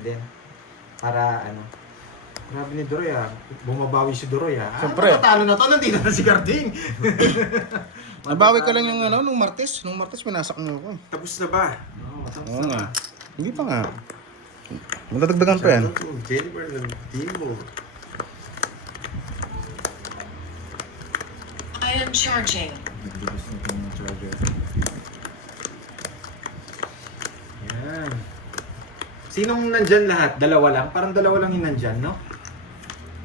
din. Para ano. Grabe ni Doroy ah. Bumabawi si Doroy ah. Siyempre. Matatalo na to. Nandito na si Garding. Nabawi ka lang yung ano, nung Martes. Nung Martes, pinasak mo ako. Tapos na ba? Oo nga. Hindi pa nga. Madadagdagan pa yan. Jennifer ng Timo. I am charging. Yan. Sinong nandyan lahat? Dalawa lang? Parang dalawa lang yung nandyan, no?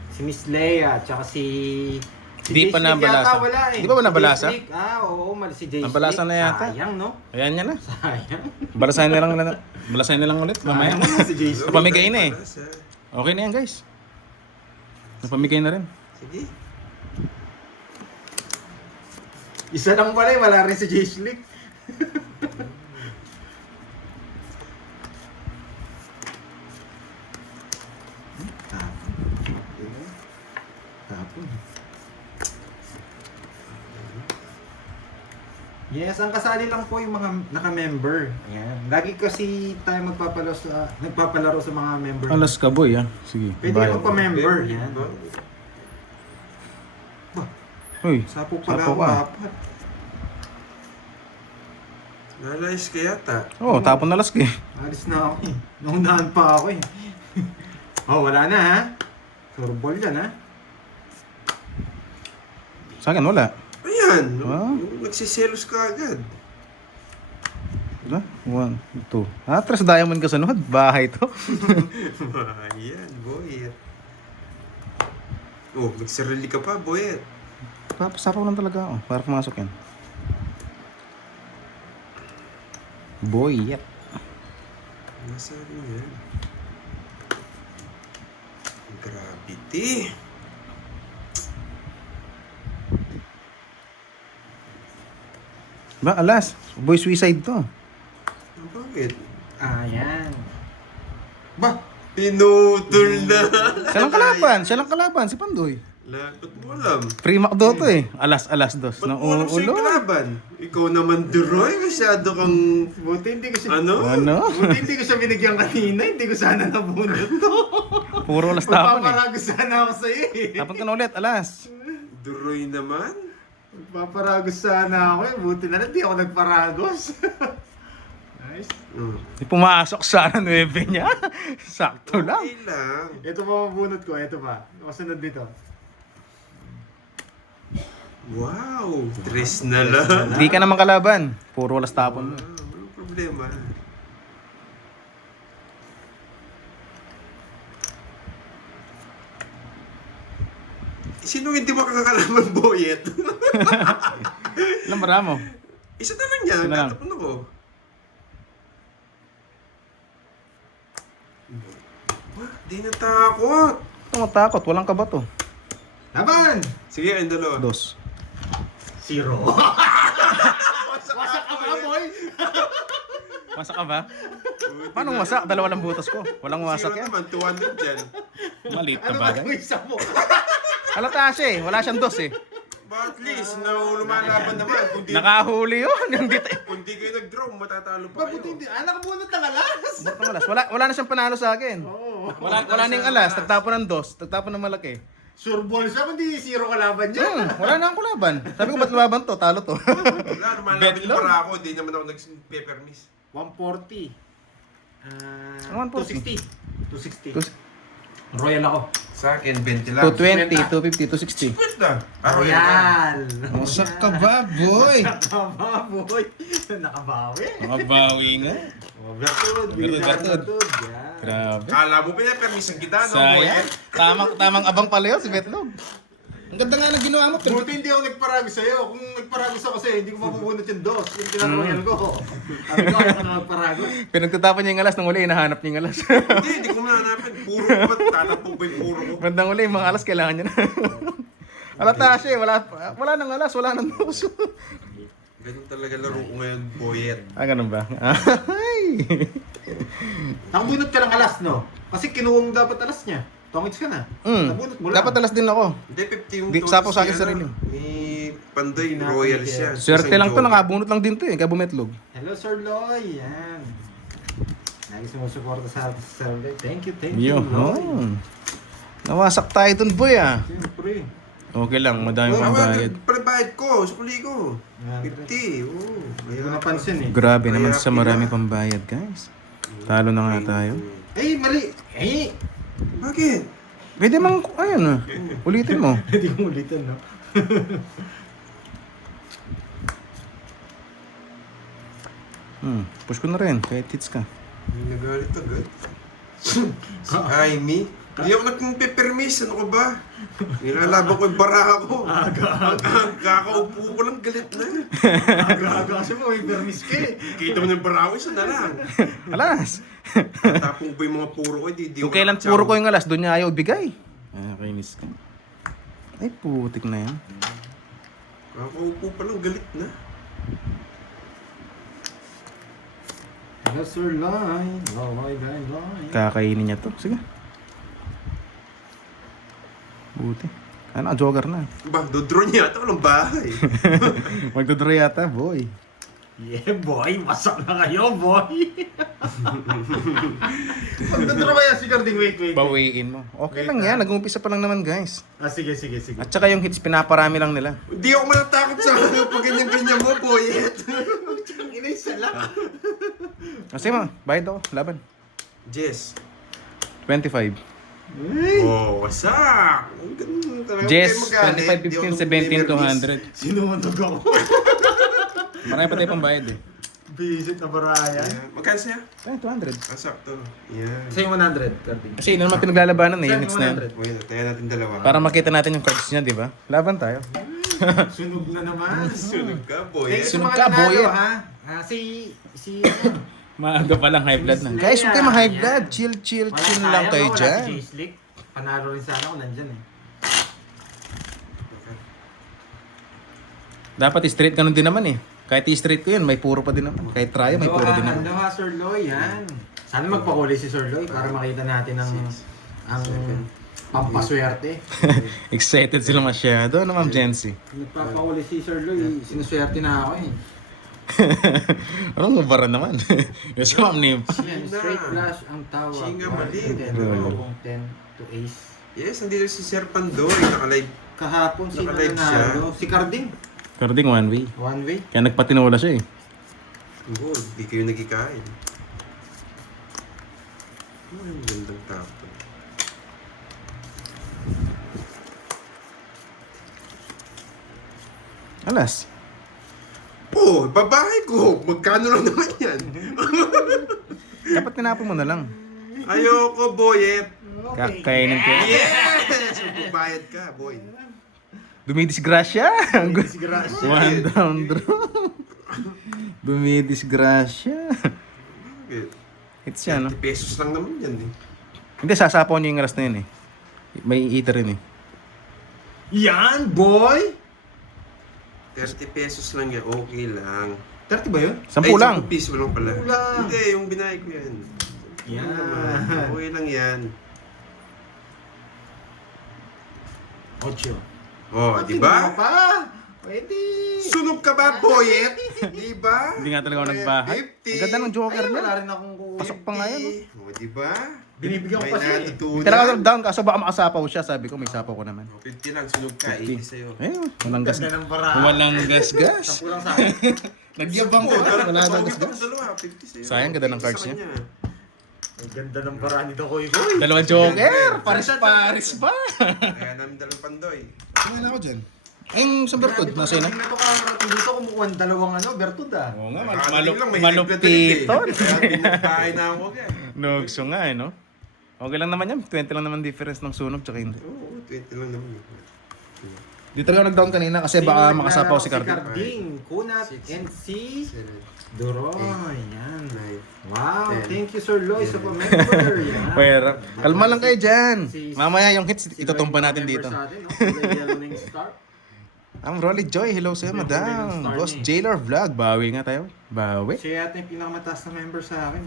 Si Miss Leia, tsaka si... Di pa Jay Slick nabalasa. yata wala eh. Di ba ba Si nabalasa? Jay Slick. Oo, mali si Jay Nabalasa Slick. na yata. Sayang, no? Ayan niya na. Sayang. Balasahin nilang ulit. Mamaya. Sayang naman si Jay Slick. Napamigay na eh. Okay na yan guys. Napamigay na rin. Sige. Isa lang pala eh, wala rin si Jay Slick. Tapon. Yes, ang kasali lang po yung mga naka-member. Ayan. Lagi kasi tayo nagpapalaro sa mga member. Alas ka boy yan. Sige. Pwede bayad. ka magpa-member. Yan. Uy. Sapo pala Sapo ako ka. apat. Nalayas ka yata. Oo, tapon na laski. Alis na ako eh. Naunahan pa ako eh. Oh, wala na ha. Surbol yan ha. Sa akin wala. Ayan. Ah? Nagsiselos ka agad. Wala? 1, 2. Atras diamond ka sa sunod. Bahay to. Ayan, boyet. Oh, nagsarili ka pa, boyet. Sapaw lang talaga ako. Para pumasok yan. Boy, yep. Masabi mo yan. Gravity. Ba, alas. Boy suicide to. Bakit? Ayan. Ba? Pinutol na. Siya lang kalaban. Si Pandoy. Ba't mo alam? Free Macdo to eh. Alas dos. Ba't mo alam sa'yo kalaban? Ikaw naman, Duroy. Masyado kang... Buti hindi ko siya... Ano? Buti hindi ko siya binigyan kanina. Hindi ko sana nabunot to. Puro alas tapon eh. Magpaparago sana ako sa'yo eh. Tapon ka na ulit, alas. Duroy naman? Magpaparagos sana ako eh. Buti na lang di ako nagparagos. Nice. Di pumasok sana 9 niya. Sakto lang. Okay lang. Ito pa mabunot ko. Ito pa. Kasunod dito. Wow! Tres na lang. Hindi ka naman kalaban. Puro alas tapon. Walang problema. Sino hindi makakalaman, boyet? Alam ba mo? Isa na lang yan. Isa na lang. Tatapon ako. Di natakot. Tumatakot. Walang kabato. Laban! Sige, ang dalawa. 2. Zero. Wasak ka ba, boy? Wasak ka ba? Paano wasak? Dalawa lang butas ko. Walang wasak Zero yan. naman, 200 dyan. Maliit na Ano ba bagay. yung isa mo? Halata siya eh. Wala siyang 2 eh. But at least, lumalaban naman. Nakahuli yun. Yung dito. Kung di kayo nag-draw, matatalo pa Mabuti kayo. hindi. Nakabunot ng alas. Ba't ang alas? Wala na siyang panalo sa akin. Oo. Wala na yung alas. Tagtapon ng 2. Tagtapon ng malaki. Sureball siya, hindi zero kalaban niya. Wala na akong kulaban. Sabi ko, ba't lumaban to? Talo to. Wala, lumalaban Bet yung lang. para ako. Di naman ako nag-paper-miss. 140. 140. 260. 260. Royal ako. Sa akin, 20 lang. 220, 250, 260. Wait na. Royal. Masak ka ba, boy? Nakaba, boy. Nakabawi. Makabawi nga. Bertud. Bertud. Yan. Grabe. Kala mo pinapermisan kita, no? Sayang. Tamang abang pala yun si Betlog. Ang ganda nga ng ginawa mo. Buti hindi ako nagparagos sa'yo. Kung nagparagos ako sa'yo, hindi ko mabubunot yung dos. Yung pinag-royal ko. Sabi ko, ayaw ko na magparagos. Pinagtatapan niya yung alas nung uli, hinahanap niya yung alas. Hindi ko mahanapin. Puro ko ba't tatapong ko yung puro ko? Bandang uli, yung mga alas kailangan niya na. Alata siya eh. Wala nang alas, wala nang dos. Ganun talaga laro ko ngayon, boyet. Ganun ba? Ay! Nakabunot ka lang alas, no? Kasi kinuha mo dapat alas niya. Tongits ka na. Nabunot mo lang. Dapat alas din ako. Hindi, 50 yung Di, total sapo sa akin si, sarili. Ni Pandoy, royal siya. Swerte Isang lang to, joke. nakabunot lang din to eh, kaya bumetlog. Hello, Sir Loy. Yan. Lagi sumusuporta sa atin sa Sir Loy. Thank you, Loy. Yun. Nawasak tayo dun, boy, ah. Siyempre. Okay lang, madami pang bayad. Palibayad ko, sukli ko. Ah, 50, oo. Hindi ko napansin eh. Grabe naman Kaya sa marami pang bayad, guys. Talo na nga tayo. Ay, mali! Ay! Bakit? Pwede mang, ayun, ah. Ulitin mo. Hindi ko ulitin, no? Push ko na rin, kahit hits ka. May nagalit agad. Si Aimee. Hindi ako nagpipermis. Ano ka ba? Nilalaban ko yung bara ko. Kakaupo ko lang galit na. Aga-aga kasi mo, may permis ka eh. Kita mo na yung bara ko, isa na lang. Alas! Tapong ko yung mga puro ko, di Kung kailan puro ko yung alas, doon niya ayaw bigay. Kainis ka. Ay, putik na yan. Kakaupo pa lang galit na. Yes, Sir Loy. Loy. Kakainin niya to. Sige. Buti. Ano, jogger na. Ba, dodraw niya ata walang bahay. Magdodraw yata, boy. Yeah, boy. Masak na kayo, boy. Magdodro kaya si Carding? Wait. Bawiin mo. Okay lang yan. Nag-umpisa pa lang naman, guys. Ah, sige. At saka yung hits, pinaparami lang nila. Hindi ako manatakot sa pag ganyan-ganyan mo, boyet. Inaysa lang. Kasi mo, bayad ako. Laban. Jess. 25. Oh, wasak! Ang ganun talaga. Jess, Huwag kayo magalit. 25, 15, 17, 200. Sinumantog ako. Marami pa tayo pang bayad eh. Visit na barayan. Yeah. Magkano siya? 200. Ah, sakto. Yan. Sa yung 100, Carding. Kasi yun naman pinaglalabanan eh, yung hits na yun. Wait, tayo natin dalawa. Para makita natin yung cards niya, di ba? Laban tayo. Sunog na naman. Sunog ka, boyet. Thanks sa Sunog mga ka, nanalo, boy. ha? Ah, si Maaga pa lang high blood na. Guys, huwag kayo ma-high blood. Chill lang kayo dyan. Si Slick. Panalo rin sana ako nandyan eh. Dapat straight ganun din naman eh. Kahit i-straight ko yun, may puro pa din naman. Kahit tryo, may puro din naman. Aloha, Sir Loy, yan. Sana magpakulay si Sir Loy para makita natin ang pampaswerte. Excited sila masyado, ano Ma'am Jency? Nagpapakulay si Sir Loy, sinuswerte na ako eh. Anong mabara naman? Yes, Ma'am Nim. Yan, straight flush ang tawag. Singa mali. 10 to ace. Yes, nandito si Sir Pandoy. Nakalive. Kahapon, sino Naka-live siya. nanalo? Si Carding. Karding one way. One way. Kaya nagpatinola siya eh. Oo, di kayo nagkikain. Ang gandang tapon. Alas. Oh, babae ko! Magkano lang naman yan? Dapat tinapon mo na lang. Ayoko, boyet! Kakainin ko. Yes! Magbabayad ka, boy. Dumidisgrasya. Disgrasya. One down draw. Dumidisgrasya. Hits siya, no? 50 pesos lang naman yan eh. Hindi, sasapaw niyo yung alas na yun eh. May eater rin eh. Yan, boy! 30 pesos lang yan, okay lang. 30 ba yun? 10 lang. 10 piso lang pala. Kulang. Hindi, yung binayad ko yan. Yan. Okay lang yan. 8. Oh, di ba? pa? Pwede. Sunog ka ba, boyet? Di ba? Hindi nga talaga ako nagbahay. Ang ganda ng joker Ay, na. wala rin akong kuya. Pasok pa nga yan. Oh, di ba? Binibigyan ko May pa siya eh. natutunan. Tira ka down, kaso baka makasapaw siya. Sabi ko, may sapaw ko naman. Oh, 50 lang, sunog ka. 80 sa'yo. Ayun, walang gas. Ganda ng para. Walang gas-gas. Kulang sa akin. Nagyabang Oh, ka. Wala daw okay gas-gas. pa dalawa, 50 sa'yo. Sayang, ganda ng 50 cards sa niya. kanya. Ang ganda ng para nito ko eh. Dalawang joker. Paris pa. Kaya namin dalawang pandoy. Tingnan ako dyan. Ay, yung sa Bertud, nasa yun. Ito kakarating dito, kumukuha ng dalawang Bertud ah. Oo nga, Nakakataling lang, may high blood ulit eh. malupiton. Kaya pinagpahay na ako agad. Nugso nga eh, no? Okay lang naman yan. 20 lang naman difference ng sunog tsaka hindi. Oo, 20 lang naman. Dito lang nag-down kanina kasi baka makasapaw si Carding. Carding, Kunat, and si Duroy. Yan. 9. Wow, 10. thank you Sir Loy sa pa-member. Yan. Pwera. Kalma lang kayo dyan. Si- Mamaya yung hits, Si itutumpa Loy, natin member dito. sa atin, no? Kulay yellow na yung star. Ang Rolly Joy, hello sa'yo, Yung kulay ng madam. star Boss niya eh. Jailer Vlog, bawi nga tayo. Bawi. Siya yata yung pinakamataas na member sa akin.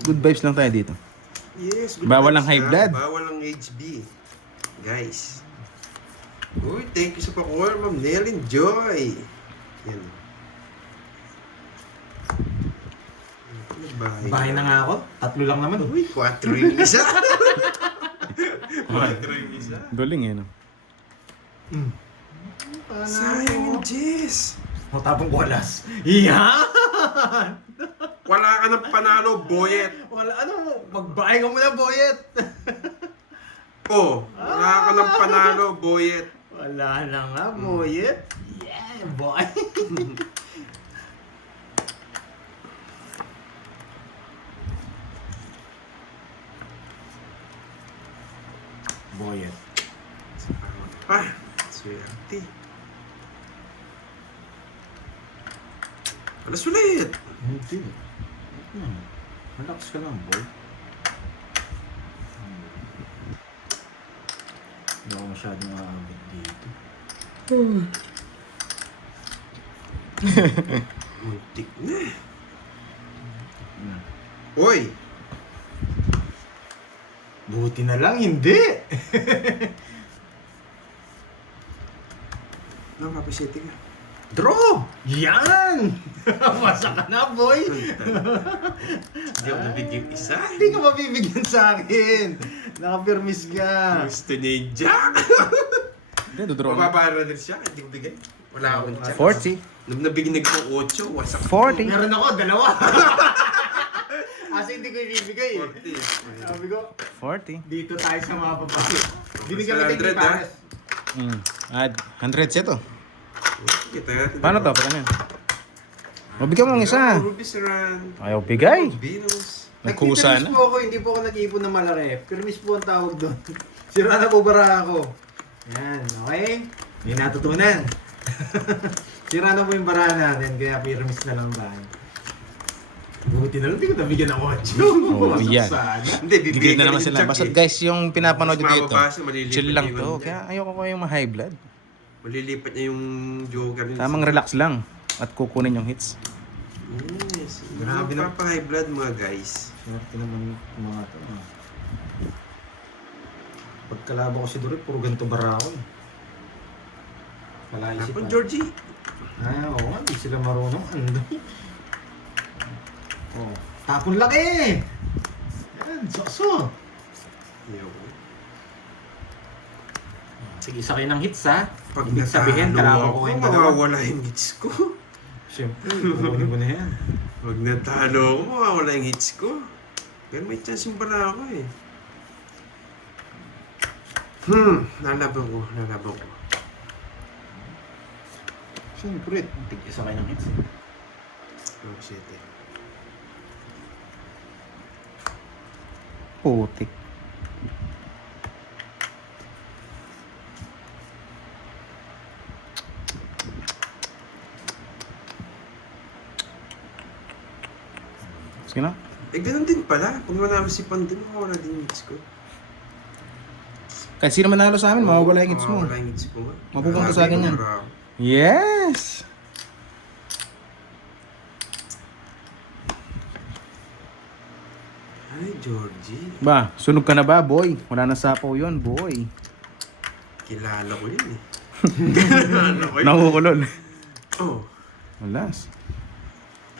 Good vibes lang tayo dito. Yes, good Bawal vibes ang high na. blood. Bawal ang HB. Guys. Uy, thank you sa pa-call, Ma'am Nelin Joy. Yan. Bahay na nga ako. 3 lang naman. Uy, 4 yung isa. 4 yung isa. Galing eh, no? Sayang yung Jess. Matapang ko alas. Yan! Wala ka ng panalo, Boyet. Wala, magbahay ka muna, Boyet. Oh, wala ka ng panalo, Boyet. Wala na nga, Boyet. Yeah, boy. Boyet. Ah, swerte. Alas ulit. Hindi. Relax ka lang, boy. Hindi ako masyadong nakakabit dito. Muntik na. Hoy! Buti na lang, hindi. Nakapasete ka. Draw! Yan! Masa ka na, boy! Hindi ako nabigyan isa. Hindi ka mabibigyan sa akin. Nakapirmis ka. Gusto ni Jack. Hindi, dodraw na. Mababara din siya. Hindi ko bigay. Wala akong Jack. 40. Nung nabigyan ko 8, wasak. 40. Meron ako, 2. Kasi hindi ko ibibigay. 40. Sabi ko, 40. dito tayo sa mga babae. Binigyan Sa kita 100, ni Pares. Add 100 set oh. Kita natin. Paano to? Paano yan? Mabigyan mo ng isa. Ruby's Run. Ayaw bigay. Venus. Nagkusa Nagtitirimis na. po ako, hindi po ako nag-iipon ng malaki. Pirmis po ang tawag doon. Sira na po bara ako. Yan, okay? May natutunan. Sira na po yung bara natin, kaya pirmis na lang tayo. Buti na lang, hindi ko nabigyan ng 8. Oh, yan. Hindi, Gigil na naman sila. Basta guys, yung pinapanood nyo dito, Mababasa, malilipat chill lang yung to. ano. Kaya ayoko ko yung ma-high blood. Malilipat niya yung Joker niya. Tamang relax lang. At kukunin yung hits. Yes. Grabe na. Papa-high blood mga guys. Swerte naman yung mga to. Pagkalabo ko si Dorit, puro ganito bara ako. Palaisip Tapon na. Georgie. Oo nga, hindi sila marunong. Ano? Oh, tapon laki! Yan, sokso! Yo. Sige, isa kayo ng hits ha. Pag Ibig sabihin, kalabo ko yung dalawa. mawawala yung hits ko. Siyempre, kukunin ko na yan. Pag natalo ako, mawawala yung hits ko. Pero may chance yung bara ako eh. Nalaban ko. Siyempre, tig-isa kayo ng hits eh. Oh, shit eh. Putik. Sige na. Eh, ganun din pala. Pag manalo si Pandin, mawawala din yung hits ko. Kahit sino manalo sa amin, mawawala yung hits mo. Mawawala yung hits ko nga. Mapupunta Grabe sa akin yan. yung bara ako. Yes! Ay, Georgie. Ba, sunog ka na ba, boy? Wala na sapaw yun, boy. Kilala ko yun eh. Kilala ko yun. Nakukulol. Oh, Walas.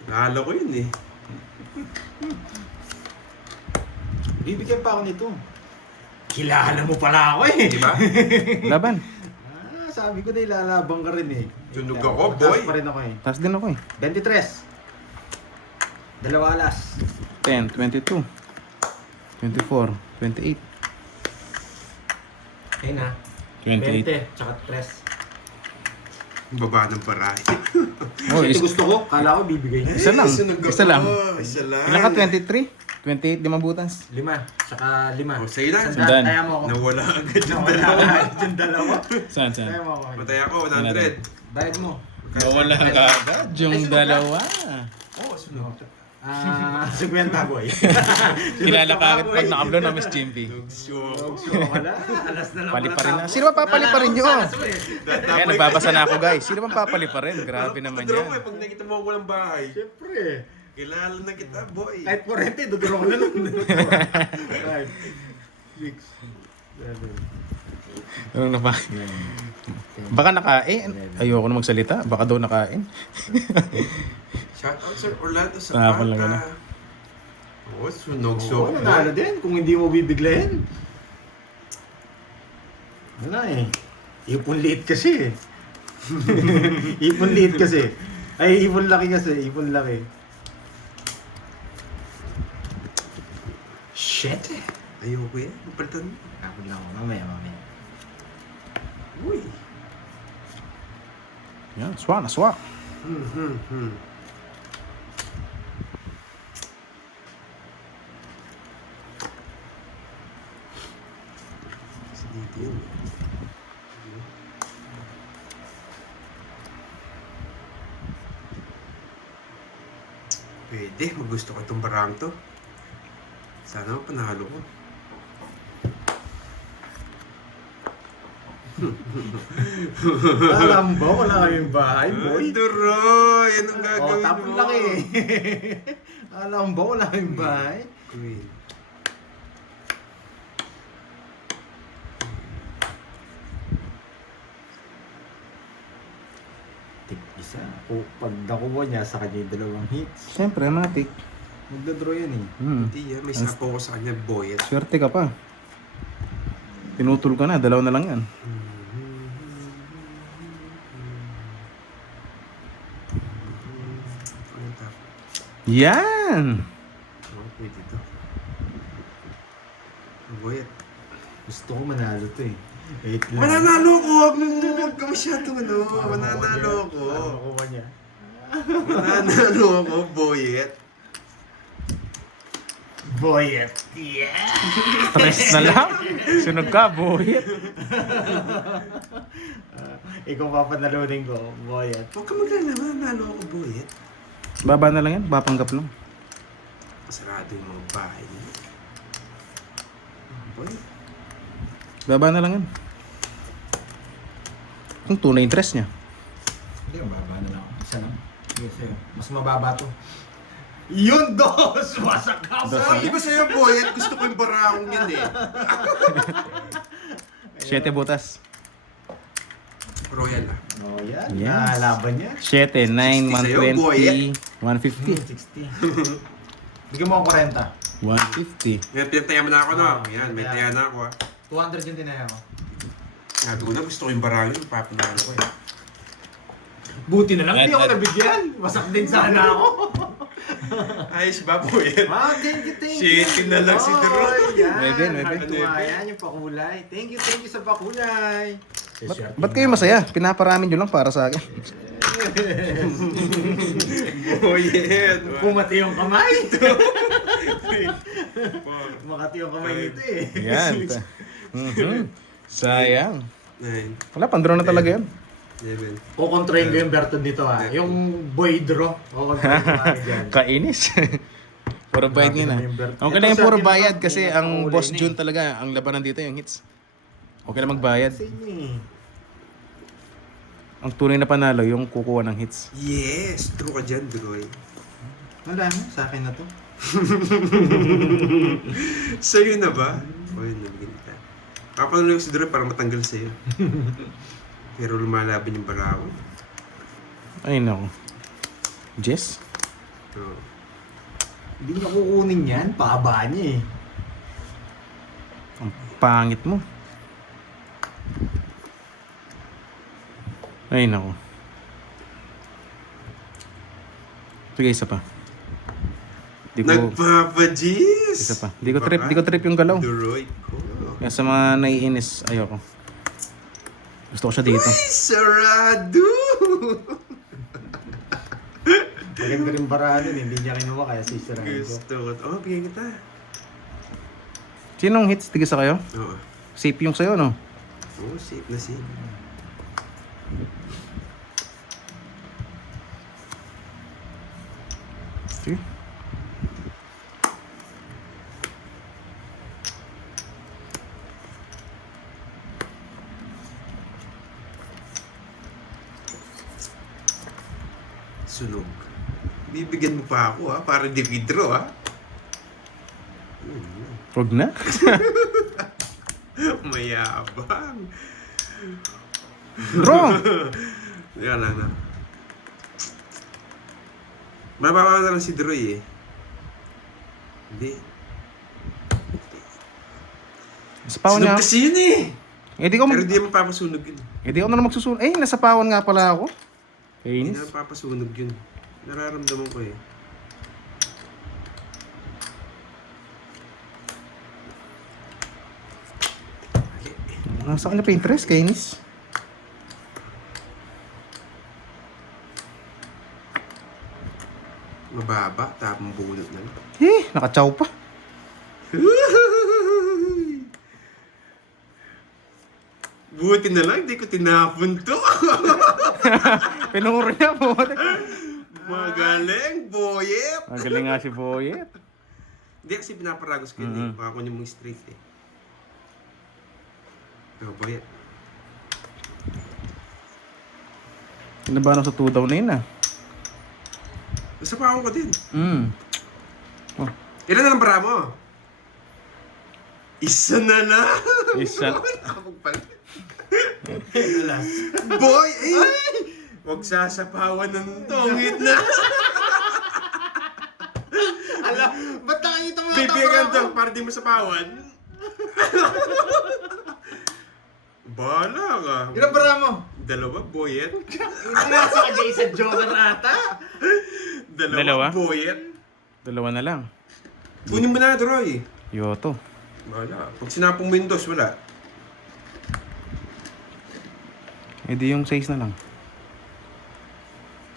kilala ko yun eh. Bibigyan pa ako nito. Kilala mo pala ako eh. Di ba? Laban. Sabi ko na ilalabang ka rin eh. Tunog Wait, ako, mataas boy. pa rin ako eh. Taas din ako eh. 23. 2 alas. 10, 22, 24, 28, Ayun na. 28. 20, tsaka 3. Baba ng parahe. Oh, Ito gusto ko, kala ko bibigay niya. Isa lang. Sunog Isa ako. lang. Isa lang. Ilan ka? 23? 28, 5 butas. 5, tsaka 5. Oh, sa'yo lang. Sandaan. Kaya mo ako. Nawala agad yung Nawala dalawa. agad yung dalawa. Saan, Kaya saan? mo ako. Patay ako, 100. Bayad mo. Nawala ka agad yung Ay, sunog ka? dalawa. Oo, sunog. 50 boy. Kilala ka agad pag na-upload na Miss Chimpy. Dugso. Wala, alas na lang. Palipa rin pala na. tapo. Sino ba papaliparin nyo? Nalala ko sa alas, eh. Kaya nagbabasa na ako guys. Sino bang papaliparin? Grabe naman Padro ko eh, yan. pag nakita mo ako walang bahay. Siyempre. Kilala na kita, boy. Kahit 40, duduro ko na lang. 5, 6, 7. Ano na ba? Baka nakain. Ayoko na magsalita. Baka daw nakain. Shoutout Sir Orlando sa Tapon lang bata. ano. Oo, sunog Oo, so. nanalo din kung hindi mo bibiglayin. Wala eh. Ipon liit kasi eh. Ipon liit kasi. Ay, ipon laki kasi. Ipon laki. Shit. Ayoko yan. Palitan mo. Kapag lang ako. Mamaya. Uy. Yan, swa na swa. Kasi dito yun. Pwede, magusto ko itong barang to. Sana panalo ko. Alam ba? Wala kaming bahay, boy. Duroy! Anong gagawin Tapon mo? lang eh. Alam ba? Wala kaming bahay. Queen. Tik isa. O, pag nakuha niya sa kanya yung dalawang hits, Siyempre, matik. magdadraw yan eh. Hindi yan, may sapo ko sa kanya, boyet. Swerte ka pa. Tinutol ka na, dalawa na lang yan. Ano tap? Yan! Oo, pwede to. Boyet. Gusto ko manalo to eh. Wait lang. Mananalo ko! Huwag ka masyadong ano. Mananalo ko. Ano nakuha niya? Mananalo ako, boyet. Boyet. Yeah! Tres na lang. Sunog ka, buhit. Ikaw papanalunin ko, Boyet. Huwag ka maglala, mananalo ako, boyet. Baba na lang yan, bapanggap lang. Masarado yung mga bahay niya. Boyet. Baba na lang yan. Kung tunay interest niya. Hindi, mababa na lang. Isa lang. Sige, sa'yo. Mas mababa to. Yun, dos! Wasak ka Dos. sa... Sabi ko sa'yo, boyet, gusto ko yung barakong yan eh. 7 butas. Royal ah. Oh, yan. Yes. Laban niya. 7, 9, 60 sa'yo, boy, 120, 150. 60. Bigyan mo ako 40. 150. Yan, pinatayan mo na ako, no? Yan, may tayan na ako ah. 200 yung tinaya ko. Sabi ko na, gusto ko yung barakong yun, papanalo ko eh. Buti na lang, hindi ako nabigyan. Wasak din sana ako. Ayos ba, boyet? Wow, thank you. Shitty na lang si Drew. Yan. Maybe. Natuwa yan, yung pakulay. Thank you sa pakulay. Ba't kayo masaya? Pinaparami nyo lang para sa akin. Boyet. Pumati yung kamay. Makati yung kamay nito eh. Yan. Sayang. 9, Wala, pandraw na talaga yan. 11. Kukontrahin ko yung Berton dito ha. Yung boy draw. Kukontrahin ko nga dyan. Kainis. Puro bayad nga na. Ang kailangan Ito, puro sir, bayad pinaka- kasi ang pinaka-uli boss na eh. June talaga, ang labanan dito yung hits. Okay lang magbayad. Sa inyo eh. Ang tunay na panalo, yung kukuha ng hits. Yes! True ka dyan, Droy. Wala mo, sa akin na to. Sa'yo na ba? O yun, nabigyan kita. Kapanuloy ko si Droy para matanggal sa'yo. Pero lumalaban yung barakong. Ay, nako. Jess? Oo. Hindi niya kukunin yan. Pahaba niya eh. Ang pangit mo. Ay, nako. Sige, isa pa. Di ko... Nagpapajis! Isa pa. Di ko trip yung galaw. Droy ko. Kaya sa mga naiinis, ayoko. Gusto ko siya dito. Ay, sarado! Maganda rin barahan hindi niya kinuha kaya sisirahan ko. Gusto ko. Oh, bigyan kita. Sinong hits? Tigisa kayo? Oo. Safe yung sa'yo, no? Oo, safe na safe. Sige. Sunog. Bibigyan mo pa ako ha, para di withdraw ha. Huwag na. Mayabang. Draw! Yan lang na. Mababa na lang si Droy eh. Hindi. Sa pawan Sunog nga. kasi yun eh. Eh, di ko Pero di naman papasunog yun. eh, di ako na lang magsusunod. Eh, nasa pawan nga pala ako. Hindi Kainis. naman papasunog yun. Nararamdaman ko eh. Nasa kanya Pinterest, kainis. Mababa, tapong bunot na lang. Eh, nakachaw pa. Buti na lang, hindi ko tinapon to. Pinuro niya po. Magaling, boyet. Ang galing nga si Boyet. Hindi kasi pinaparagos ko yun eh. Baka kunin mong straight eh. Oh, boyet. Kinabahan ako sa 2 down na yun ah. Nasa pa ko din. Oh, Ilan na lang para mo? Isa na lang. Isa. Alas. Boy, ay! Huwag sasapawan ng tongit na. Ala, ba't nakikita mo Bibigan to, para di mo sapawan. Bahala ka. Ilang bara mo? Dalawa, boyet. Nasa ka sa Joker ata. Dalawa? Boyet. 2 na lang. Kunin mo na, Troy. Yoto. Bahala. Pag sinapong Windows, wala. Eh di yung 6 na lang.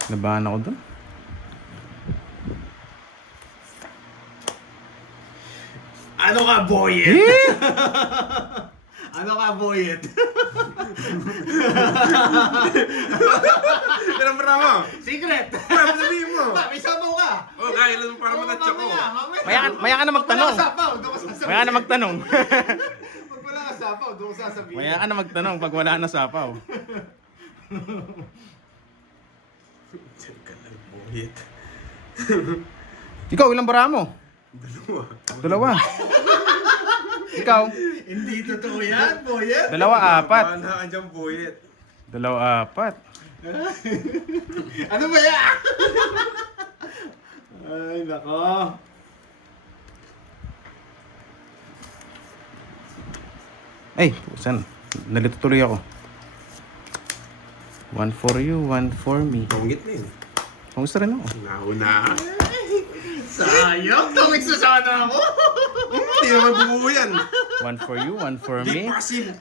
Nabahan ako dun. Ano ka, boyet? Ano ka, boyet? Ilang bara mo? Secret! Ano sabihin mo? May sabaw ka! Oh, kaya lang para matatsa ko. Maya ka na magtanong. Wala ka sapaw, doon ko sasabihin. Maya na magtanong. Pag wala ka sapaw, doon ko sasabihin. Maya ka na magtanong pag wala na sapaw. Teka lang, boyet. Ikaw, ilang bara mo? Dalawa. 2. Ikaw? Hindi totoo yan, boyet. 2, 4. Bahala ka dyan, boyet. 2, 4. Ano ba yan? Ay, nako. Ay, saan? Nalito tuloy ako. 1 for you, 1 for me. Tongit na yun. Kamusta rin ako? Nauna. Sayang, tumig sa sana ako. Hindi naman buo yan. 1 for you, 1 for Di me. passive.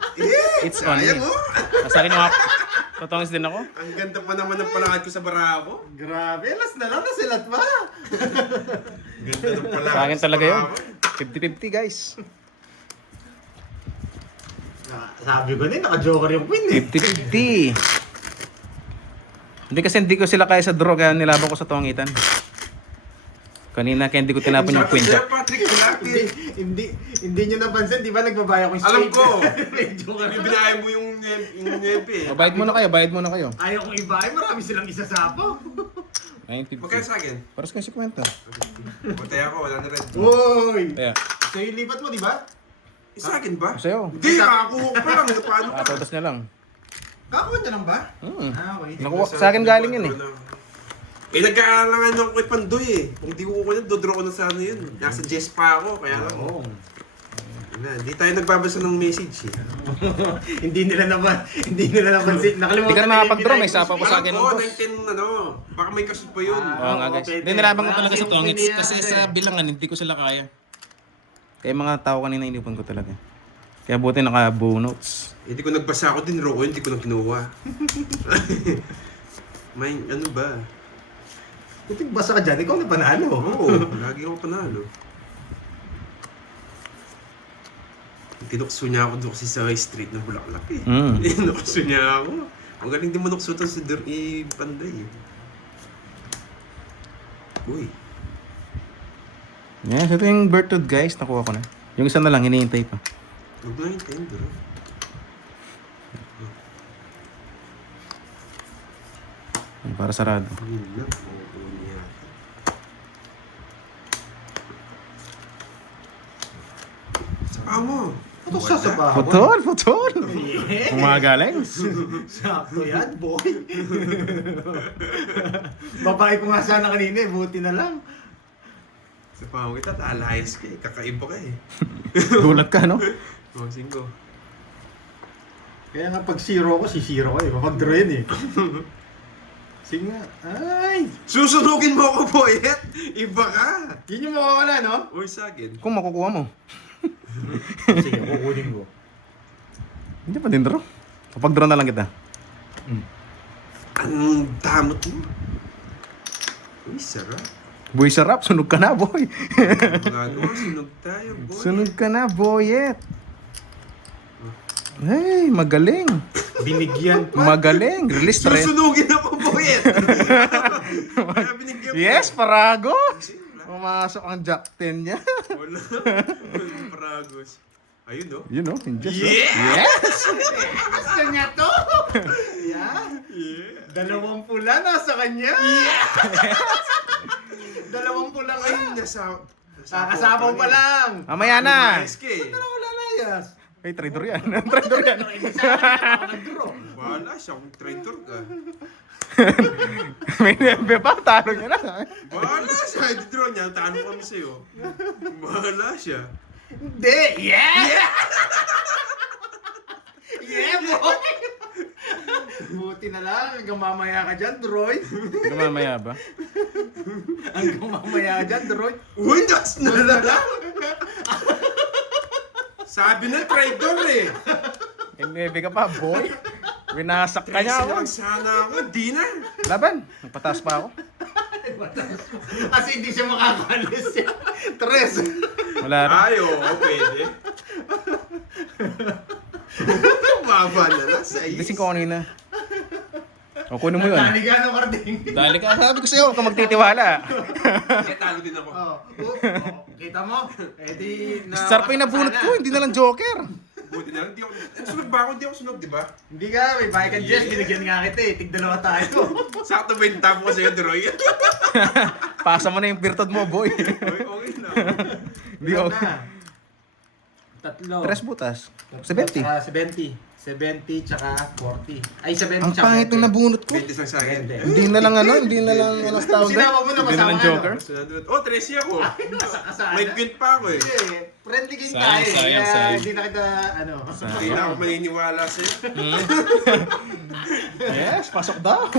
It's on me. Sayang oh. Nasa akin yung totongis din ako. Ang ganda pa naman ng palakad ko sa bara ko. Grabe, last na lang, nasilat pa. Ganda ng palakad Sa akin sa talaga bara yun. ko. 50-50 guys. Sabi ko din, naka-joker yung queen eh. 50-50. Hindi ko sila kaya sa draw kaya nilaban ko sa tongitan. Kanina kaya hindi ko tinapon yung queen Sir jack. Patrick, malaki. Hindi nyo napansin, di ba nagbabaya ko yung Alam straight? ko. May joker na. Binahin mo yung nepe. O, bayad muna kayo. Ayaw kong ibahin, marami silang isasapaw. 90-50. Magkano sa akin? Paras kayo 50. Butay ako, wala na rin. Uy! Kaya, Sa'yo yung lipat mo, di ba? Sa akin ba? sa'yo. Hindi, nakakuha ko pa lang. Paano ka? Totas niya lang. Kakuha niya lang ba? Hmm. Okay. Nakuha, sa akin galing yun eh. Eh, nagkakalangan ako kay Pandoy eh. Kung di ko kukunin, dodraw ko na sana yun. Nasa Jess pa ako, kaya lang. Oo. Hindi tayo nagbabasa ng message eh. Hindi nila napansin. Nakalimutan Hindi ka na nila yung nakapag-draw, may pinay- sapa ko sa akin ng Alam ko, boss. 19 ano, baka may kasunod pa yun. Oo nga guys. okay, Hindi nilabang ko okay. talaga sa Yung tongits hindi kasi yan, sa eh. bilangan hindi ko sila kaya. Kaya mga tao kanina inipon ko talaga. Kaya buti naka-buo notes. Hindi ko nagbasa ako din, Roko, hindi ko na kinuha. May, ano ba? Puting basa ka dyan, ikaw na panalo. Oo, lagi ako panalo. Tinukso niya ako doon kasi sa street ng Bulaklak eh. Tinukso niya ako. Ang galing din manuksutan si Panday eh. Uy. Yes, ito yung Bertud guys. Nakuha ko na. Yung isa na lang, hinihintay pa. Huwag na yung tender. Ay, para sarado. Yun na. Oo, niya. Saka mo. Ito sasabawan. Putol! Yeah. Umagaling. Sakto yan, boy. Babae ko nga sana kanina eh, buti na lang. Napahaw kita, talayas ka eh. Kakaiba ka eh. Gulat ka, no? Oh, 5. Kaya nga pag zero ko, si zero ko eh. Mapag-draw yun eh. Sige nga. Ay! Susunugin mo ako, Boyet! Iba ka! Yun yung mawawala, no? Uy, sa akin. Kung makukuha mo. Sige, kukunin ko. Hindi pa din draw. Kapag draw na lang kita. Ang damot mo. Uy, sarap. Boy, sarap. Sunog ka na, boy. Magagawa, sunog tayo, boy. Sunog ka na, boyet. Hey, magaling. Binigyan pa. Magaling. Release stress. Susunugin ako, Boyet! Kaya binigyan mo. Yes, Parago. Kasi wala. Pumasok ang Jack 10 niya. Wala. Walang paragos. Ayun, no? You know, in just Yeah! Yes! Gusto niya to? Yeah. Yeah. Dalawang pula nasa kanya. Dalawang pula Ay, nga. nasa Kakasabaw pa lang. Mamaya na. Lumayas ka eh. Wala layas. Ay, traitor yan. Traitor yan. Nag-draw. Bahala siya kung traitor ka. May nembe pa. Talo niya na. Bahala siya. I-draw niya. Tano kami sa'yo. Bahala siya. Hindi. Yeah! Yeah, boy! Buti na lang. Hanggang mamaya ka dyan, Droy. Mamaya ba? Hanggang mamaya ka dyan, Droy. Uy, das na lang. Sabi ng traitor eh. May nembe ka pa, boy. Winasak ka niya Kasi ako. lang sana ako. Di na. Laban. Nagpataas pa ako. Kasi hindi siya makakalis yan. Tres. Wala rin. Ay, oo. Pwede. Baba na lang sa Gising ko kanina. O, kunin mo yun. Taligano karding. Dali ka. Sabi ko sa'yo, huwag ka magtitiwala. Kaya talo din ako. Kita mo? Eh di na... Sarap pa yung nabunot ko. Hindi na lang joker. Buti na lang. Di ako, sunog ba ako? Di ako sunog, di ba? Hindi ka, may bike and Jess, binigyan nga kita eh. Tigdalawa tayo. Sakto ba yung tapo ko sa'yo, Droy? Pasa mo na yung pirtod mo, boy. Okay, okay na. Di Ilan okay. na? Tatlo. Tres butas. 70. 70. 70 tsaka 40. Ay, 70 Ang tsaka pangit ng nabunot ko. 20 lang sa akin. Hindi na lang ano, hindi na lang alas tawag Sinama mo na, Hindi na lang masama joker. Oh, 13 ako. Nasa kasana. May quint pa ako eh. Sige, friendly game Sayang, tayo. sayang, Kaya sayang. hindi na kita, ano. Hindi na ako maniniwala sa'yo. Yes, pasok daw.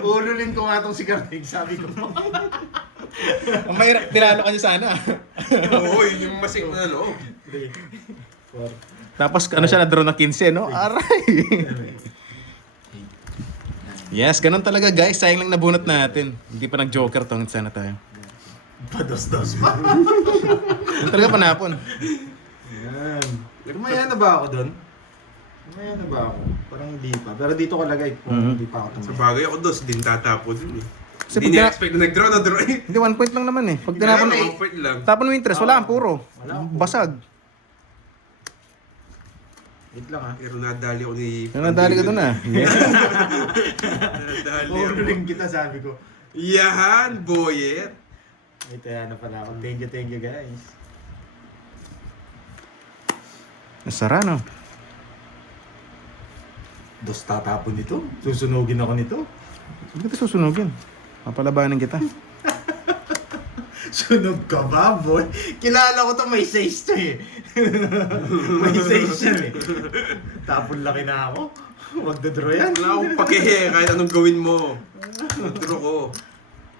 Ululin ko nga itong si Karding, sabi ko. Ang mahirap, tinalo ka niya sana. Oo, yun yung masik na loob. 3, 4, Tapos ano siya, na-draw na 15, no? Aray! Yes, ganun talaga guys. Sayang lang nabunot natin. Hindi pa nag-joker to. Sana tayo. pados-dos pa. Yung talaga panapon. Yan. Kumaya na ba ako doon? Kumaya na ba ako? Parang hindi pa. Pero dito ko lagay kung hindi pa ako Sa tumaya. bagay ako dos, din tatapo dun eh. Kasi Hindi pag na-expect na nag-draw na draw eh. Hindi, 1 point lang naman eh. Pag Kaya tinapon, na, 1 point lang. tapon mo yung interest, wala ang puro. Wala ang puro. Basag. Wait lang ha. Pero nadali ako ni... Nadali ka doon ah. Yeah. Nadali ako. Ululin kita sabi ko. Yahan, boyet. Wait, na pala ako. Thank you guys. Nasara no? Dos tatapon nito. Susunugin ako nito. Hindi kita susunugin. Papalabanan kita. Sunog ka ba, boy? Kilala ko to, may size to eh. May size yan eh. Tapon laki na ako. Magdodraw yan. Wala akong pakihe kahit anong gawin mo. Draw ko.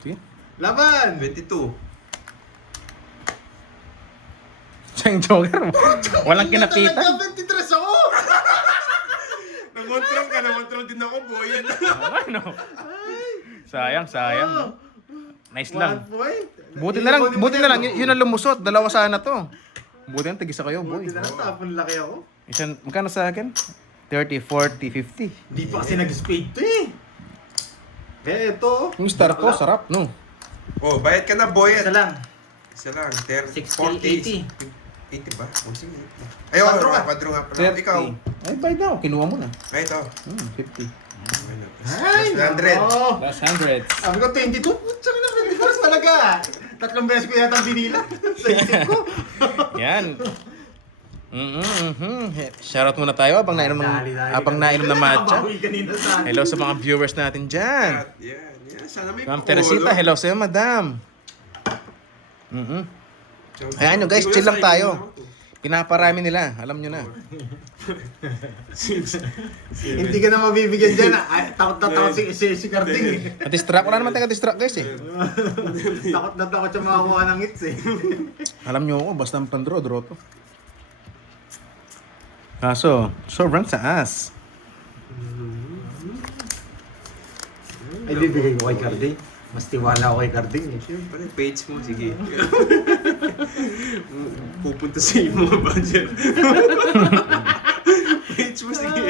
Sige. Laban! 22. Siya yung joker mo. Walang Hindi na kinakita. talaga, 23 ako! Nangontrol din ako, boyet. Ano? Sayang, sayang. Nice 1 lang. point. Buti na lang, yun ang lumusot. Dalawa sana to. Buti na, tigisa kayo, boy. Buti na lang, tapon laki ako. Isang, magkano sa akin? 30, 40, 50. Di pa kasi nag-spade to eh. Eh, ito. Yung star ko, sarap, no? Oh, bayad ka na, boyet. Isa lang. Isa lang. 30, 60, 40, 80 ba? Oh, sige. Ayaw, Quadro ka. quadro nga pala. Ikaw. Ay, bayad na ako. Kinuha mo na. Ay, ito. 50. Ay, 100. nako. Last 100. Sabi ko, 22. Putsa ka na, 21 talaga. 3 beses ko yata binila sa isip ko. Yan. Shoutout muna tayo habang nainom ng matcha. Nabawi kanina sa akin. Hello sa mga viewers natin dyan. Yan. Sana may Ma'am pakulo. Teresita, hello sa'yo, madam. Ayan nyo guys, chill lang tayo. Pinaparami nila, alam nyo na. Hindi ka na mabibigyan dyan. Takot na takot si Carding eh. Na-distract, wala naman taga-distract guys eh. Takot na takot siya makakuha ng hits eh. Alam nyo ako, basta ang draw to. Kaso, sobrang taas. Ay, bibigay ko kay Carding. Mas tiwala ako kay Carding eh. Siyempre, page mo, sige. Pupunta sa iyo mga budget. Page mo, sige.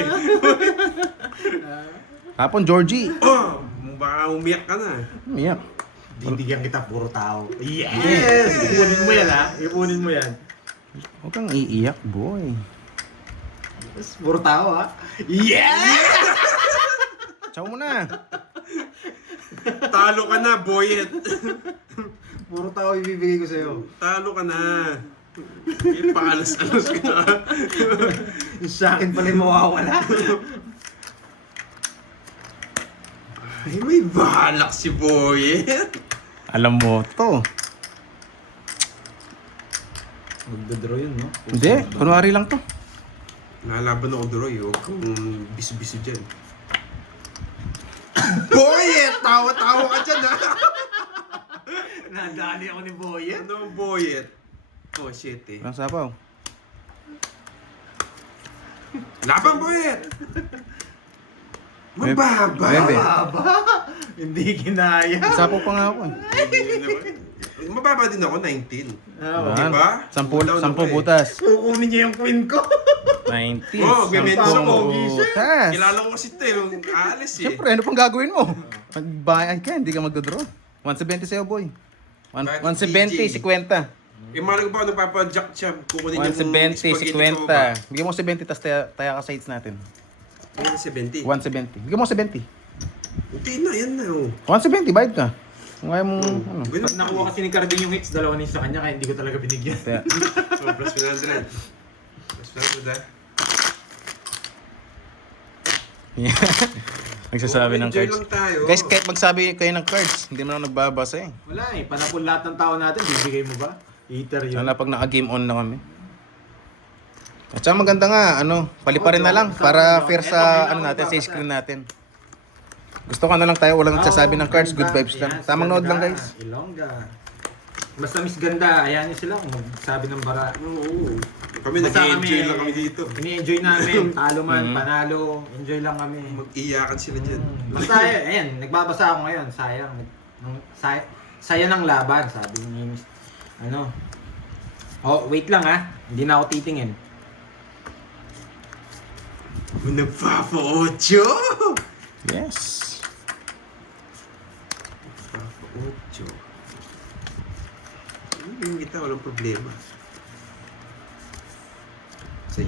Hapon, Georgie. Oh, baka umiyak ka na. Umiyak. Bibigyan kita puro tao. Yes! Ipunin mo yan ha. Ipunin mo yan. Huwag kang iiyak, boy. Yes, puro tao ha. Yes! Ciao mo na. Talo ka na, boyet. Puro tao ibibigay ko sa'yo. Talo ka na. Sige, paalas-alas ka na. Yung sa akin pala yung mawawala. Ay, may balak si boyet. Alam mo to. Magdodraw yun, no? Hindi, kunwari lang to. Nalaban ako, Duroy. Huwag kang biso-biso dyan. Boyet! Tawa-tawa ka dyan, ha? Nadali ako ni Boyan. Ano, boyet? Oh, shit eh. Ang sapaw. Laban, boyet! Mababa! Bebe. Aba, hindi kinaya. Ang sapaw pa nga ako eh. Mababa din ako, 19. Ah, Diba? Sampu Down ako eh. butas. kukunin niya yung queen ko. 90. Oh, gamitin Sampu mo. butas. Kilala ko kasi ito yung aalis eh. Siyempre, ano pang gagawin mo? Magbayad ka, hindi ka magdodraw. 170 sa'yo, boy. 170, 50. Yung mga ba, nagpapa-jack siya. Kukunin niya 170, 50. Bigyan mo 70, tapos taya ka sa hits natin. 70. 170. Bigyan mo 70. Hindi na, yan na oh. 170, bayad ka. Kung kaya mo, ano. Pag nakuha kasi ni Carding yung hits, dalawa na yung sa kanya, kaya hindi ko talaga binigyan. Taya. So, plus 100. Plus 100 ah. Yeah. Nagsasabi ng Enjoy cards. lang tayo. Guys, kahit magsabi kayo ng cards, hindi mo na nagbabasa eh. Wala eh, panapon lahat ng tao natin, bibigay mo ba? Eater yun. Sana pag naka-game on na kami. At saka maganda nga, ano, paliparin na lang para fair sa ano natin, sa screen natin. Gusto ka na lang tayo, walang nagsasabi ng cards, good vibes lang. Tamang nood lang guys. Ilongga. Basta Miss Ganda, ayan nyo sila kung magsabi ng bara. Oo. Kami Basta nag-enjoy kami- lang kami dito. Ini-enjoy namin, talo man, panalo, enjoy lang kami. Mag-iyakan sila dyan. Basta ayan, nagbabasa ako ngayon, sayang. Saya ng laban, sabi ni Miss. Ano? Oh, wait lang ha, hindi na ako titingin. Nagpapa-8! Yes. Nagpapa-8. Hindi kita, walang problema. 6.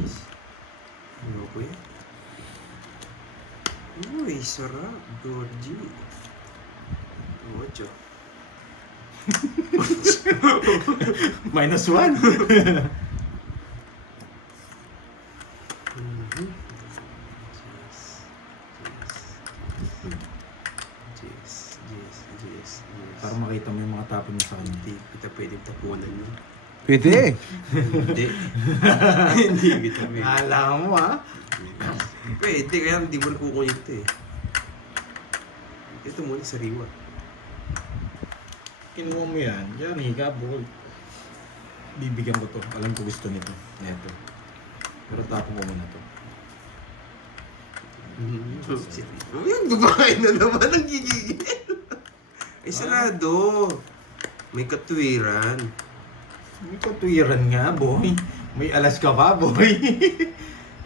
Ano ko yan? Uy, sarap. Georgie. 8. -1. Para makita mo yung mga tapon mo sa kanya. Hindi kita pwedeng tapunan yun. Pwede. Hindi. Hindi kita pwede. Alam mo ha? Pwede, kaya hindi mo rin kukunin ito eh. Ito muna, sariwa. Kinuha mo yan. Yan, higa, bukol. Bibigyan ko to. Alam ko gusto nito. Neto. Pero tapon ko muna to. Oh, yung babae na naman ang gigigil. Ay, sarado. May katwiran. May katuwiran nga, boy. May alas ka pa, boy.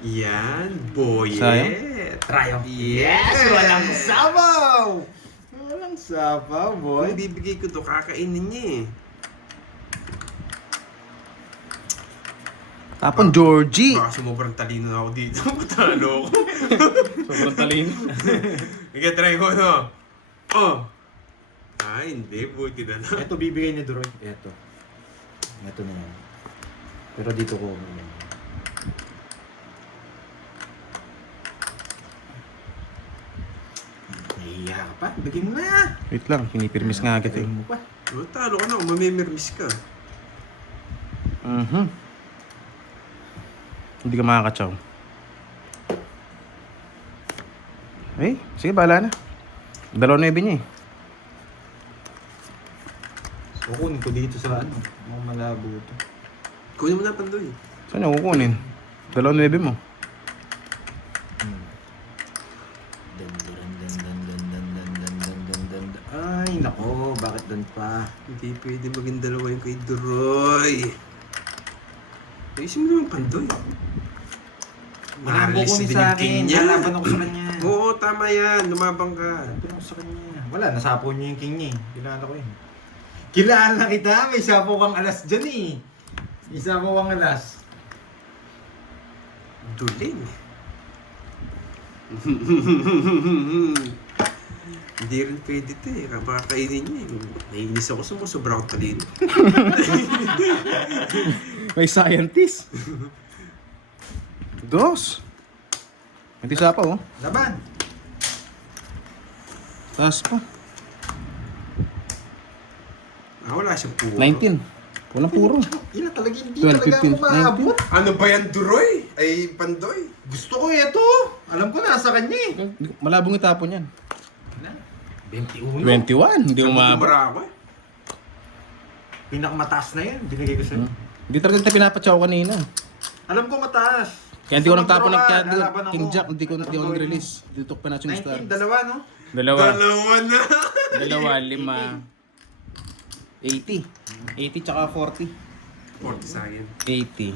Yan, boy. Sayang. Triumph. Yes! Walang sabaw! Walang sabaw, boy. Kung bibigay ko to, kakainin niya eh. Tapon Georgie. Baka sumubrang talino na ako dito. Matalo ako. Sobrang talino. Sige, try ko, no? Oh! Ah, hindi. Buti na lang. Ito bibigay ni Droy. Ito. Ito na yan. Pero dito ko. Nahiya ka pa pa, bigyan mo na. Wait lang, pinipirmis nga agad eh. Bigyan mo pa. Oh, talo ka na, mamimirmis ka. Mhm. Hindi ka makakatsaw. Eh, sige, bahala na. 2-9 niya eh. So, kunin ko dito sa ano, mga malabo to. Kunin mo na Pandoy. Saan niya kukunin? 2-9 mo. Ay, nako, bakit doon pa? Hindi pwede maging dalawa yung kay Duroy. Ayusin mo naman Pandoy. Marami Maalis kukunin din sa yung akin. king niya. Lalaban ako sa kanya. Oo, tama yan. Lumabang ka. Lalaban ako sa kanya. Wala, nasapo niya yung king niya eh. Kilala ko yun. Kilala kita, may sapo kang alas dyan eh. May sapo kang alas. Duling. Hindi rin pwede ito eh. Kapakainin niya eh. Naiinis ako sa mga sobrang talino. May scientist. 2. May tisa pa oh. Laban. Taas pa. Wala siyang puro. 19. Walang puro. Ina talaga, hindi 12, talaga ako 15, maabot. Ano ba yan, Duroy? Ay, Pandoy? Gusto ko ito. Alam ko nasa kanya eh. Malabong itapon yan. 21. 21. Hindi mo maabot. Tumara ako eh. Pinakamataas na yan. Binigay ko sa'yo. Hindi talaga kita pinapatsaw kanina. Alam ko mataas. Kaya hindi ko nang tapon ng Sumabro ka, kaya lalaban ako. King Jack, hindi ko nag-release. Dito pa natin yung star. 19, dalawa no? Dalawa. Dalawa na. 2, 5. 80. 80 tsaka 40. 40 sa akin. 80.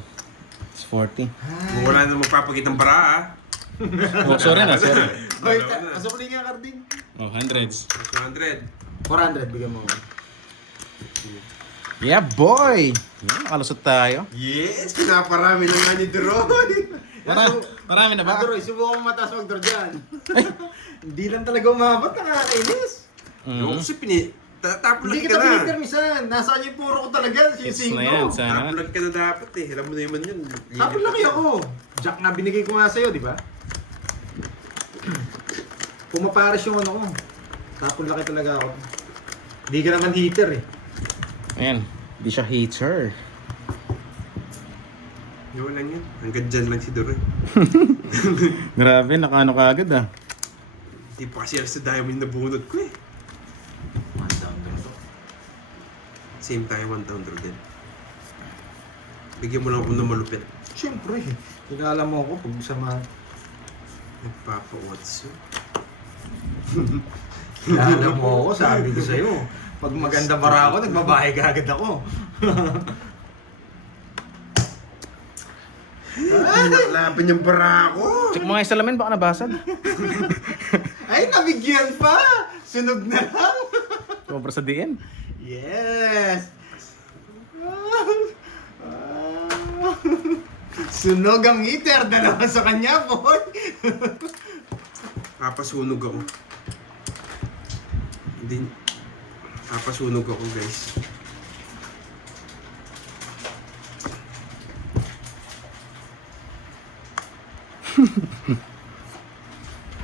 It's 40. Kung wala na magpapakitang bara ah. Oh, sorry na, sorry. Hoy, Dalawa na. pasok ulit nga, Carding. Oh, hundreds. 200. 400, bigyan mo. Yeah, boy! Yeah, makalusot tayo. Yes! Pinaparami na nga ni Duroy. Marami na ba? Roy, subukan mo mataas mag-draw dyan. Hindi lang talaga umabot, nakakainis. Yung kasi tapon Hindi lang ka kita na. pinitermisan. Nasaan yung puro ko talaga? It's Sising na yan, ko. sana. Tapon lang ka na dapat eh. Alam mo na naman yun. Tapos laki ako. Jack nga binigay ko nga sa'yo, di ba? Pumapares yung ano ko. Tapos laki talaga ako. Hindi ka naman heater eh. Ayan, di siya hater. Yun lang yun. Hanggang dyan lang si Duroy. Grabe, nakaano ka agad ah. Hindi pa kasi sa diamond na bunot ko eh. One down doon to. Same time, 1 down draw din. Bigyan mo lang ako ng malupit. Siyempre, kilala mo ako pag sama. Nagpapa-otso. Kilala mo ako, sabi ko sa'yo. Pag maganda bara ako, nagbabahay ka agad ako. Laban yung bara ako. Check mo nga yung salamin, baka nabasag. Ay, nabigyan pa! Sunog na lang! Sobra sa diin. Yes! Sunog ang heater, dalawa sa kanya, boy! Papasunog ako. Hindi. Papasunog ako, guys.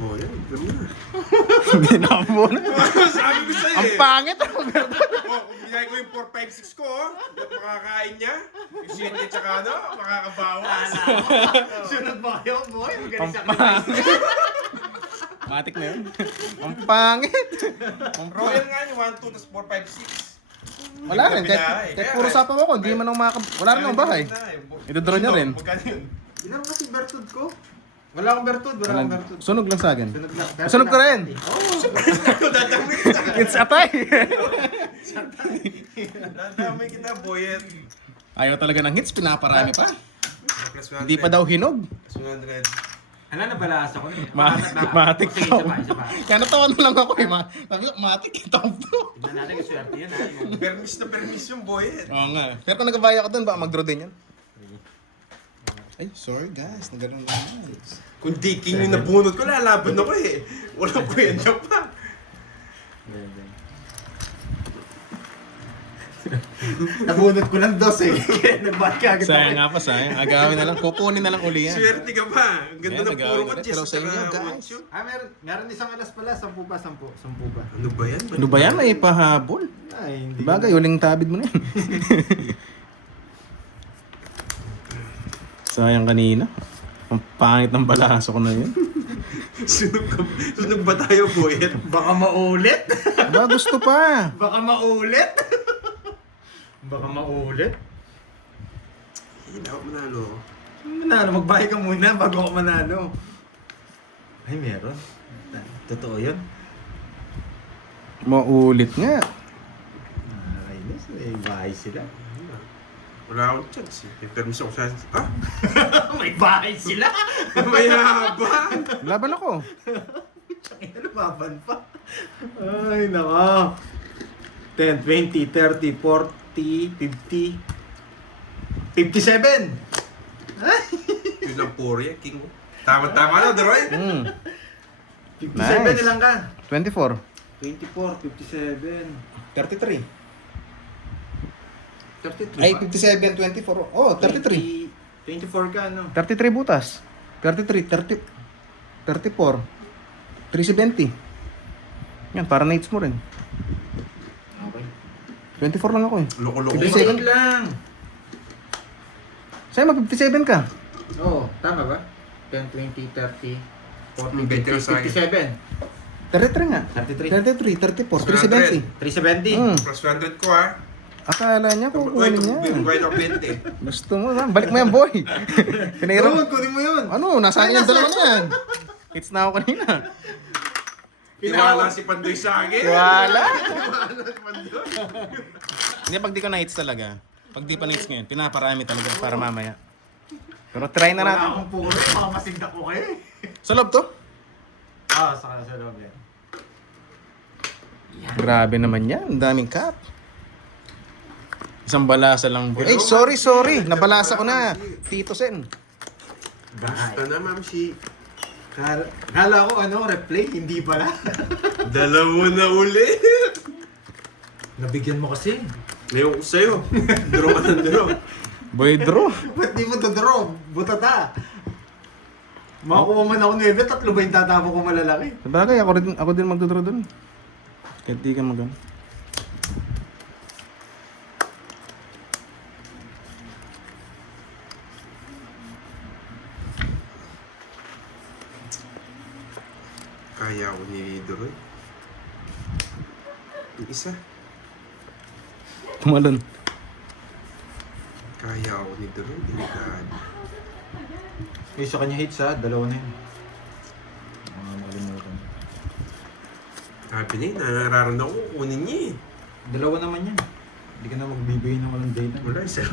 Oh, yan. Alam mo na. Hindi na ako muna. Sabi ko sa'yo Ang eh. pangit! Oh, kung binigay ko yung 4, 5, 6 ko, oh, at makakain niya, yung 7 tsaka ano, makakabawas. Sunod ba kayo, boy? Ang Magaling sa pangit! Matik na yun. Ang pangit! Royal nga yung 1, 2, tapos 4, 5, 6. Wala rin, kahit puro sapaw ako, hindi man ako wala rin akong bahay. Idodraw niya rin. Magkano yun? Ilan kasi bertud ko? Wala akong bertud, wala akong bertud. Sunog lang sa akin. Sunog lang. Sunog ka rin! Oo! Dadamay kita. It's atay! Dadamay kita, boyet. Ayaw talaga ng hits, pinaparami pa. Plus 100. Hindi pa daw hinog. Plus 100. Hala, nabalas ako. Matik Sige, to. isa pa, isa pa. Kaya natawa na lang ako eh. Sabi ko, matik ito to. Tignan natin kung swerte yan, ha? Yung- Permis na permis yung boyet. Oo nga. Pero kung nagabaya ka doon, baka mag-draw din yan. Ay, sorry guys. Nagano'n lang yan. Kung di king yung nabunot ko, lalaban ako eh. Walang kwenta pa. Nabunot ko lang dos eh. Kaya nagbayad ka agad Sayang nga pa, sayang. Agawin na lang, kukunin na lang uli yan. Swerte ka ba? Ang ganda Yan, ng nagawin puro ka ka, rin. Jess. Hello sa inyo, Saka guys. Ocho. Meron isang alas pala. 10 pa, 10 pa. Ano ba yan? Ano ba yan? May pahabol. Ay, hindi. Bagay, huling tabid mo na yan. Sayang kanina. Ang pangit ng balaso ko na yun. Sunog ba tayo, Boyet? Baka maulit. Ba, gusto pa. Baka maulit. Baka maulit. Hindi ako manalo. Manalo, magbayad ka muna bago ako manalo. Ay, meron. Totoo yun. Maulit nga. Nakakainis. May bahay sila. Wala akong chance eh. May permiso ko sa... Ah! May bahay sila. May haba! Laban ako. Ano, lumaban pa. Ay, naka. 10, 20, 30, 40, 50, 57. Ay, Yun ang puri, king. Tama-tama na, Deroy. 57 Nice. na lang ka. 24. 24, 57. 33. 33. Ay, 57, 24. Oh, 33. 24 ka, no? 33 butas. 33, 30, 34. 370. Yan, para nights mo rin. Okay. 24 lang ako eh. Loko-loko. 27 lang. Sa'yo, mag-57 ka. Oo, tama ba? 10, 20, 30, 40, Better sa akin. 57. 33 nga. 33. 33, 34, 370. 370. Plus 100 ko, ha? Akala niya kukunin niya. Bigay ako 20. Gusto mo, ha? Balik mo yan, boy. Pinahirap. Doon, kunin mo yun. Ano, nasaan yung dalawa na yan? Hits na ako kanina. Tiwala si Pandoy sa akin. Wala. Tiwala si Pandoy. Hindi, pag di ko na-hits talaga. Pag di pa na-hits ngayon, pinaparami talaga para mamaya. Pero try na Wala natin. akong puro eh. Makamasig na ko kayo eh. Sa loob to? Sa loob yan. Grabe naman yan. Ang daming cup. Isang balasa lang. Ay, sorry. Nabalasa ko na. Tito Sen. Basta na, Ma'am Shi. Kala ko replay, hindi pala. Dalawa na uli. Nabigyan mo kasi. Ngayon ko sa'yo. Draw ka ng draw. Boy, draw. Ba't di mo to-draw? Butata. Makakuha man ako 9, 3 ba yung tatama ko malalaki? Sabagay, ako din magdodraw dun. Kahit di ka mag Kaya ako ni Doroy. Yung isa. tumalon. Kaya ako ni Doroy. Delikado. Eh, sa kanya hits ha, dalawa na yun. Makalimutan. Sabi niya, nararamdaman ko kunin niya eh. Dalawa naman yan. Hindi ka na magbibigay ng walang data. Wala, isa.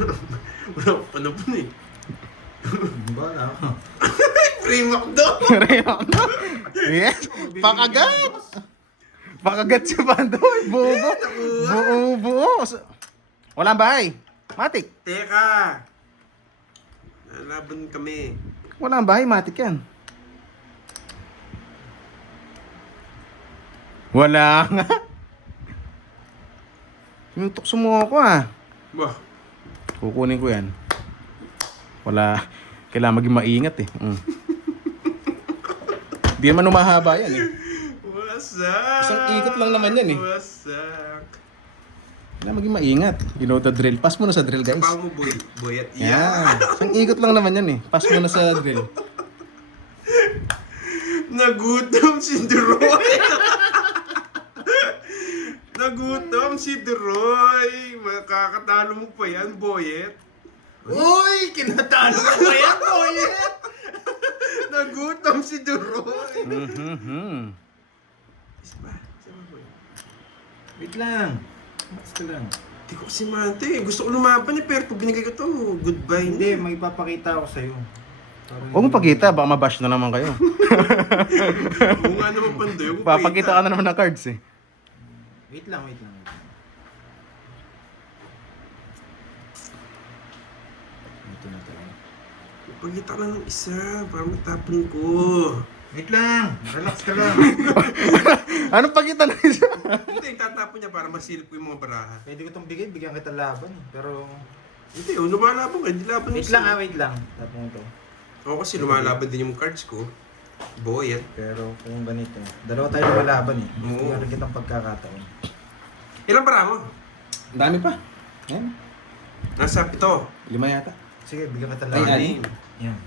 Wala ko pa na po eh. Bala ako. Free McDo! Yes, pakagat! Pakagat si Pandoy, buo. Walang bahay. Matik. Teka! Nalaban kami. Walang bahay, matik yan. Wala nga. Sinutukso mo ako Bah, Kukunin ko yan. Wala. Kailangan maging maingat eh. Di naman umahaba yan eh. wasak! Isang ikot lang naman yan eh. Wasak! Kailangan maging maingat. You know the drill. Pass mo na sa drill, guys. Sabaw mo, boy at iya. Yan. Isang ikot lang naman yan eh. Pass mo na sa drill. Nagutom si Deroy! Nagutom si Deroy! Makakatalo mo pa yan, boyet. Uy! Kinatalo ko pa yan, boyet! Nagutom si Deroy! Isa ba, boy? Wait lang. Basta lang. Hindi ko kasi mante eh. Gusto ko lumaban eh, pero pag binigay ko to, goodbye. Hindi, may papakita ako sa'yo. Huwag mo pakita. Baka mabash na naman kayo. Oo nga naman, Pandoy. Papakita ka na naman ng cards eh. Wait lang. Ito na tayo. Pagkita ka lang ng isa, para matapon ko. Wait lang. Relax ka lang. Anong pagkita na isa? Hindi, tatapon niya para masilip ko yung mga baraha. Pwede ko itong bigay, bigyan kita laban. Pero... Hindi, lumalaban ka, hindi laban Wait lang wait lang. Tapos ito. Oo, kasi lumalaban din yung cards ko. Boyet. Pero kung ganito, dalawa tayo lumalaban eh. Oo. Bigyan rin kitang pagkakataon. Ilang baraha mo? Ang dami pa. Yan. Nasa 7. 5 yata. Sige, bigyan kita Ay, laban. ay. Yan.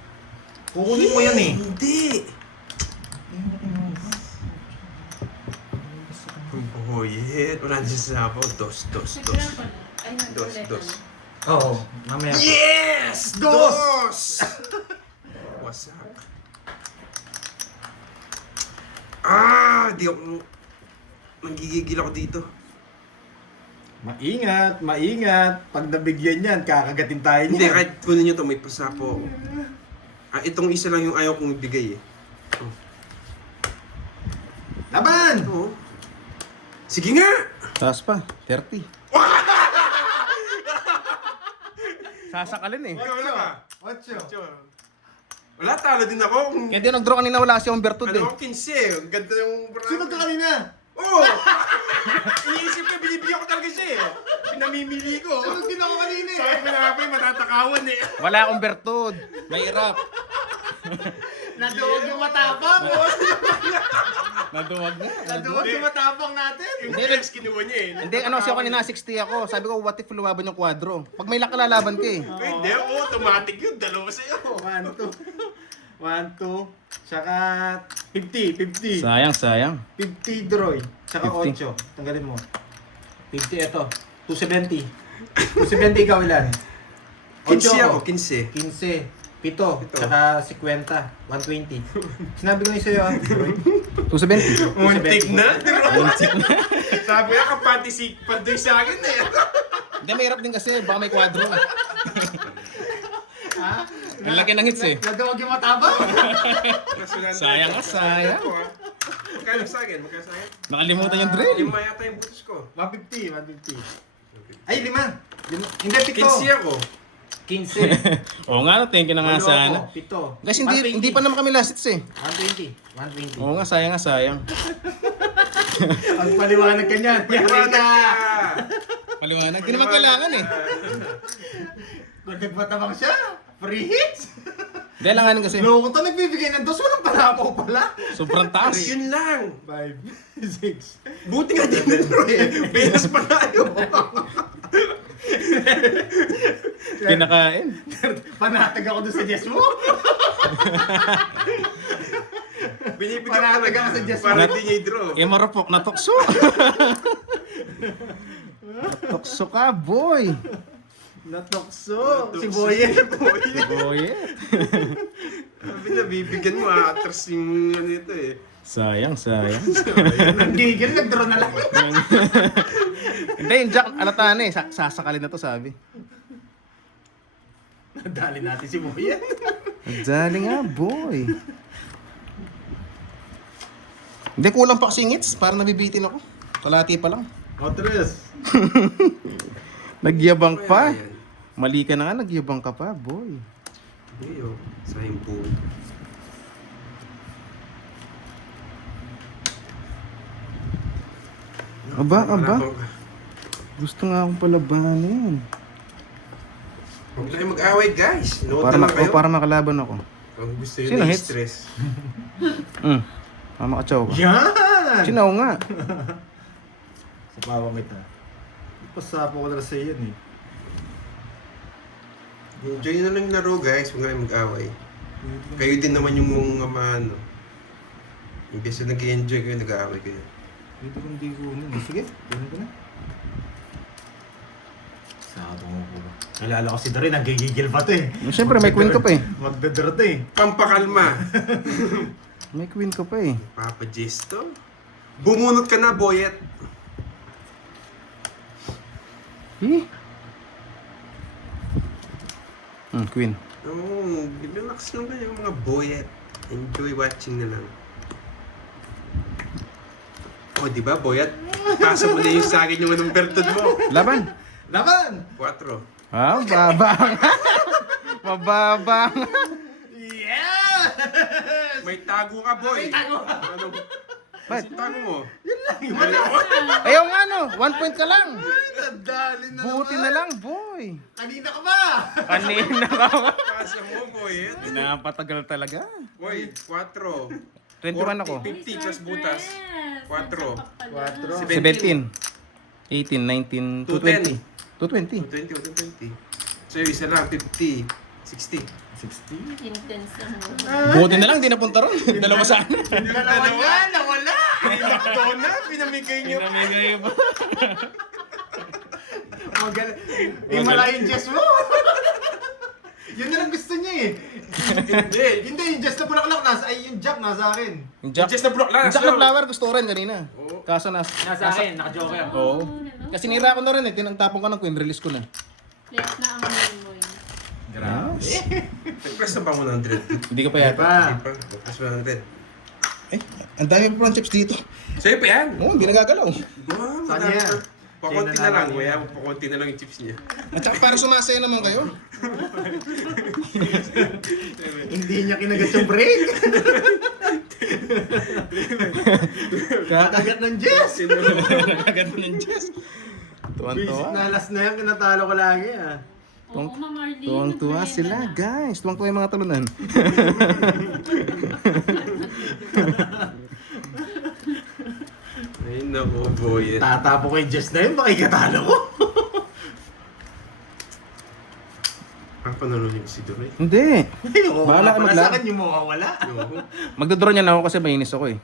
Kukunin mo yan eh. Hindi! Boyet. Wala na siya sabaw. Dos. Oo, mamaya. Yes! Dos! Wasak. Di ako... Nagigigil ako dito. Maingat, maingat. Pag nabigyan yan, kakagatin tayo Hindi, niyan. kahit kunin nyo to, may pasapo ako. Itong isa lang yung ayaw kong ibigay eh. Laban! Oo. Sige nga! Taas pa. 30. Sasakalin eh. Wala ka. Ocho. Wala, talo din ako. Kaya di nag-draw kanina wala si Humberto eh. Ano, 15. Ang ganda yung parang... Sino ka kanina? Oo! Iniisip ko, binibigyan ko talaga siya eh. Pinamimili ko. Sunod din ako kanina eh. Sabi ko na pa matatakawan eh. Wala akong Bertud. Mahirap. Naduwag yung matapang. Naduwag na. Naduwag yung matapang natin. Yung next kinuha niya eh. Hindi, ano kasi ako kanina, 60 ako. Sabi ko, what if lumaban yung kwadro? Pag may luck, lalaban ka eh. Hindi, automatic yun. Dalawa sa'yo. 1, 2. 1, 2. Tsaka 50. Sayang. 50 droid. Tsaka 50. 8. Tanggalin mo. 50 ito. 270. 270 ikaw ilan? 15 ako, 15. 15. 7. Tsaka 50. 120. Sinabi ko na sa'yo ah. Droid. 270. Muntik na. Sabi nga, kapantisik pandoy sa akin eh. Hindi, mahirap din kasi. Baka may kwadro. Ha? Ang laki ng hits eh. Naduwag yung matapang. Sayang. Magkano sa akin? Nakalimutan yung drill. 5 yata yung butos ko. 150. Ay, 5. Hindi, 7. 15 ako. 15. Oo nga, thank you na nga sana. 7. Guys, hindi pa naman kami last hits eh. 120. Oo nga, sayang. Pag paliwanag ka niyan, yari ka. Paliwanag. Hindi naman kailangan eh. Nagkagmatabang siya. Free hits. Hindi, langanin kasi. Loko to, nagbibigay ng dos. Walang palapaw pala. Sobrang taas. Yun lang. 5, 6. Buti nga din na bro eh. Penas pa tayo. Pinakain. Panatag ako doon sa Jess mo. Binibigyan ko Panatag ako talaga sa Jess mo. para di niya i-draw. Marupok na tokso. Tokso ka, boy. Natokso. Si Boye. Boy. Sabi na, bibigyan mo atras yung ano ito eh. Sayang. Nanggigil, nag-draw na lang. Hindi, yung Jack, alata na eh. Sasakalin na to, sabi. Nadali natin si Boye. Dali nga, boy. Hindi, kulang pa kasing hits. Parang nabibitin ako. Kalati pa lang. Otres. Nagyabang pa. Ayan. Mali ka na nga, nagyabang ka pa, boy. Hindi oh. Sayang po. Aba. Wala akong- Gusto nga akong palabanin. Huwag na kayo mag-away guys. Nood Para, na lang kayo. para nakalaban ako. Kung gusto yun Sino na hits? stress. Mama ka, chow ka. Yan! Sinaw nga. Sa pawang kita. Pasapo ko na sa iyo eh. Enjoy na lang yung laro guys. Huwag na kayo mag-away. Kayo din naman yung mga ano. Imbes na nag-enjoy kayo, nag-aaway kayo. Dito kong di ko nun. Sige, kunin ko na. Sado mo po ba? Nalala ko si Dory, nagigigil pa to eh. Siyempre, may queen ka pa eh. Magdadaro to eh. Pampakalma. May queen ka pa eh. Papa Jesto. Bumunot ka na, Boyet. Queen. Oo, relax lang kayo mga Boyet. Enjoy watching na lang. O, di ba, Boyet? Pasa mo na yung sa akin yung anong bertod mo. Laban. Laban! 4. Mababa nga. May tago ka, boy. May tago. Ano? Ba't? Tago mo. Ayaw nga no, 1 point ka lang. Nadali na Buti na lang, boy. Kanina ka ba? Kanina ka ba? Kasa mo, boy. Napatagal talaga. Boy, 4. 21 ako. 50 plus butas. 4. 4. 17. 18, 19, 220. 220. 20. So, isa lang, 50. 60. Intense ang Buti na lang, di napunta ron. Dalawa sana. Dalawa yan, nawala. Pinakdo na, pinamigay niyo. Namigay ba? Magaling. Himala yung Jess mo. Yun na lang gusto niya eh. Hindi, yung Jess na bulaklak nasa, ay yung Jack nasa akin. Yung Jack, Just na block lang. yung Jack na flower gusto ko rin kanina. Oo. Kaso Nasa akin, naka-joker. Oo. Kasi nira ko na rin eh, tinatapon ko ng queen, release ko na. late na ang memory. Yes. Nag-press na ba mo ng 100? Hindi ka pa yata. Pa. Hindi pa. Nag-press mo ng 100. Eh, ang dami pa pang chips dito. Sa'yo pa yan. Oo, hindi nagagalaw. Wow, Saan madami yan? pa. Pakunti na lang. Yan. Kaya pakunti na lang yung chips niya. At saka para sumasaya naman kayo. Hindi niya kinagat yung break. Kakagat ng Jess. Nagaganda ng Jess. Basic Tuwan-tuwa. na last na yan, kinatalo ko lagi ah. Oo, Ma'am Marlene. Tuwang-tuwa nagbayad sila, na. guys. Tuwang-tuwa yung mga talunan. Ay, nako, boy. Tatapo ko yung Jess na yun, baka ikatalo ko. Papanalo niyo si Duray. Hindi. Oo, Bahala ka pala maglaro. sa akin yung mawawala. Oo. Magdodraw niya na ako kasi mainis ako eh.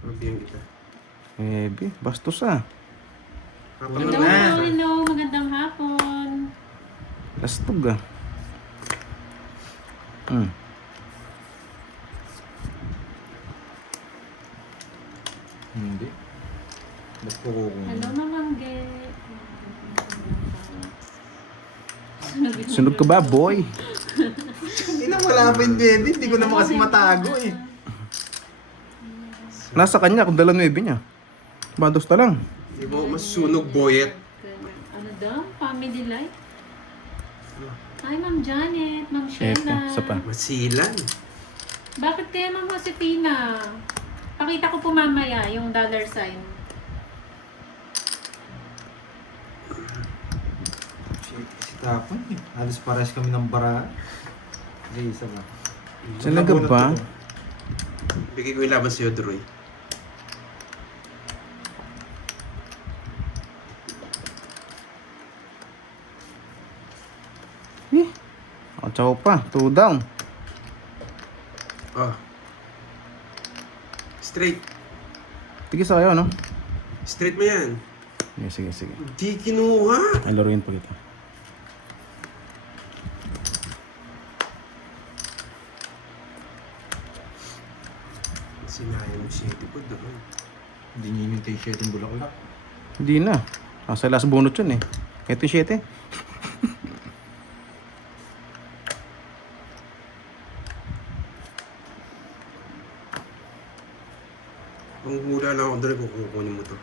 Mabigyan kita. Ebe, bastos ah. Papanalo Hello, na. hello. Magandang hapon. Lastog ah. Hindi. Ba't ko kukunin? Hello, Mamangge. Sunog ka ba, boy? Hindi na wala pa yung Debbie, hindi ko naman kasi matago eh. Nasa kanya kung dala 9 niya. Bandos na lang. Di mo masunog, boyet. Ano daw? Family life? Hi, Ma'am Janet. Ma'am Eto, Sheila. isa pa. Masilan. Bakit kaya Ma'am Josefina? Pakita ko po mamaya yung dollar sign. Si Tapon eh. Halos pares kami ng bara. Sige, isa ba? Talaga Nabunot ba? ko to. Bigay ko yung laban sa'yo, Duray. Eh, atsaw pa. 2 down. Oh. Straight. Tigis kayo, no? Straight mo yan. Sige, sige, sige. Di kinuha. Ay, laruin pa kita. Sinaya mo siya ito po, Duray. Hindi niya yung t-shirt yung bulaklak. Hindi na. Sa last bunot yun eh. Ito yung 7. Ang mura lang ako, Duray, kung kukunin mo to.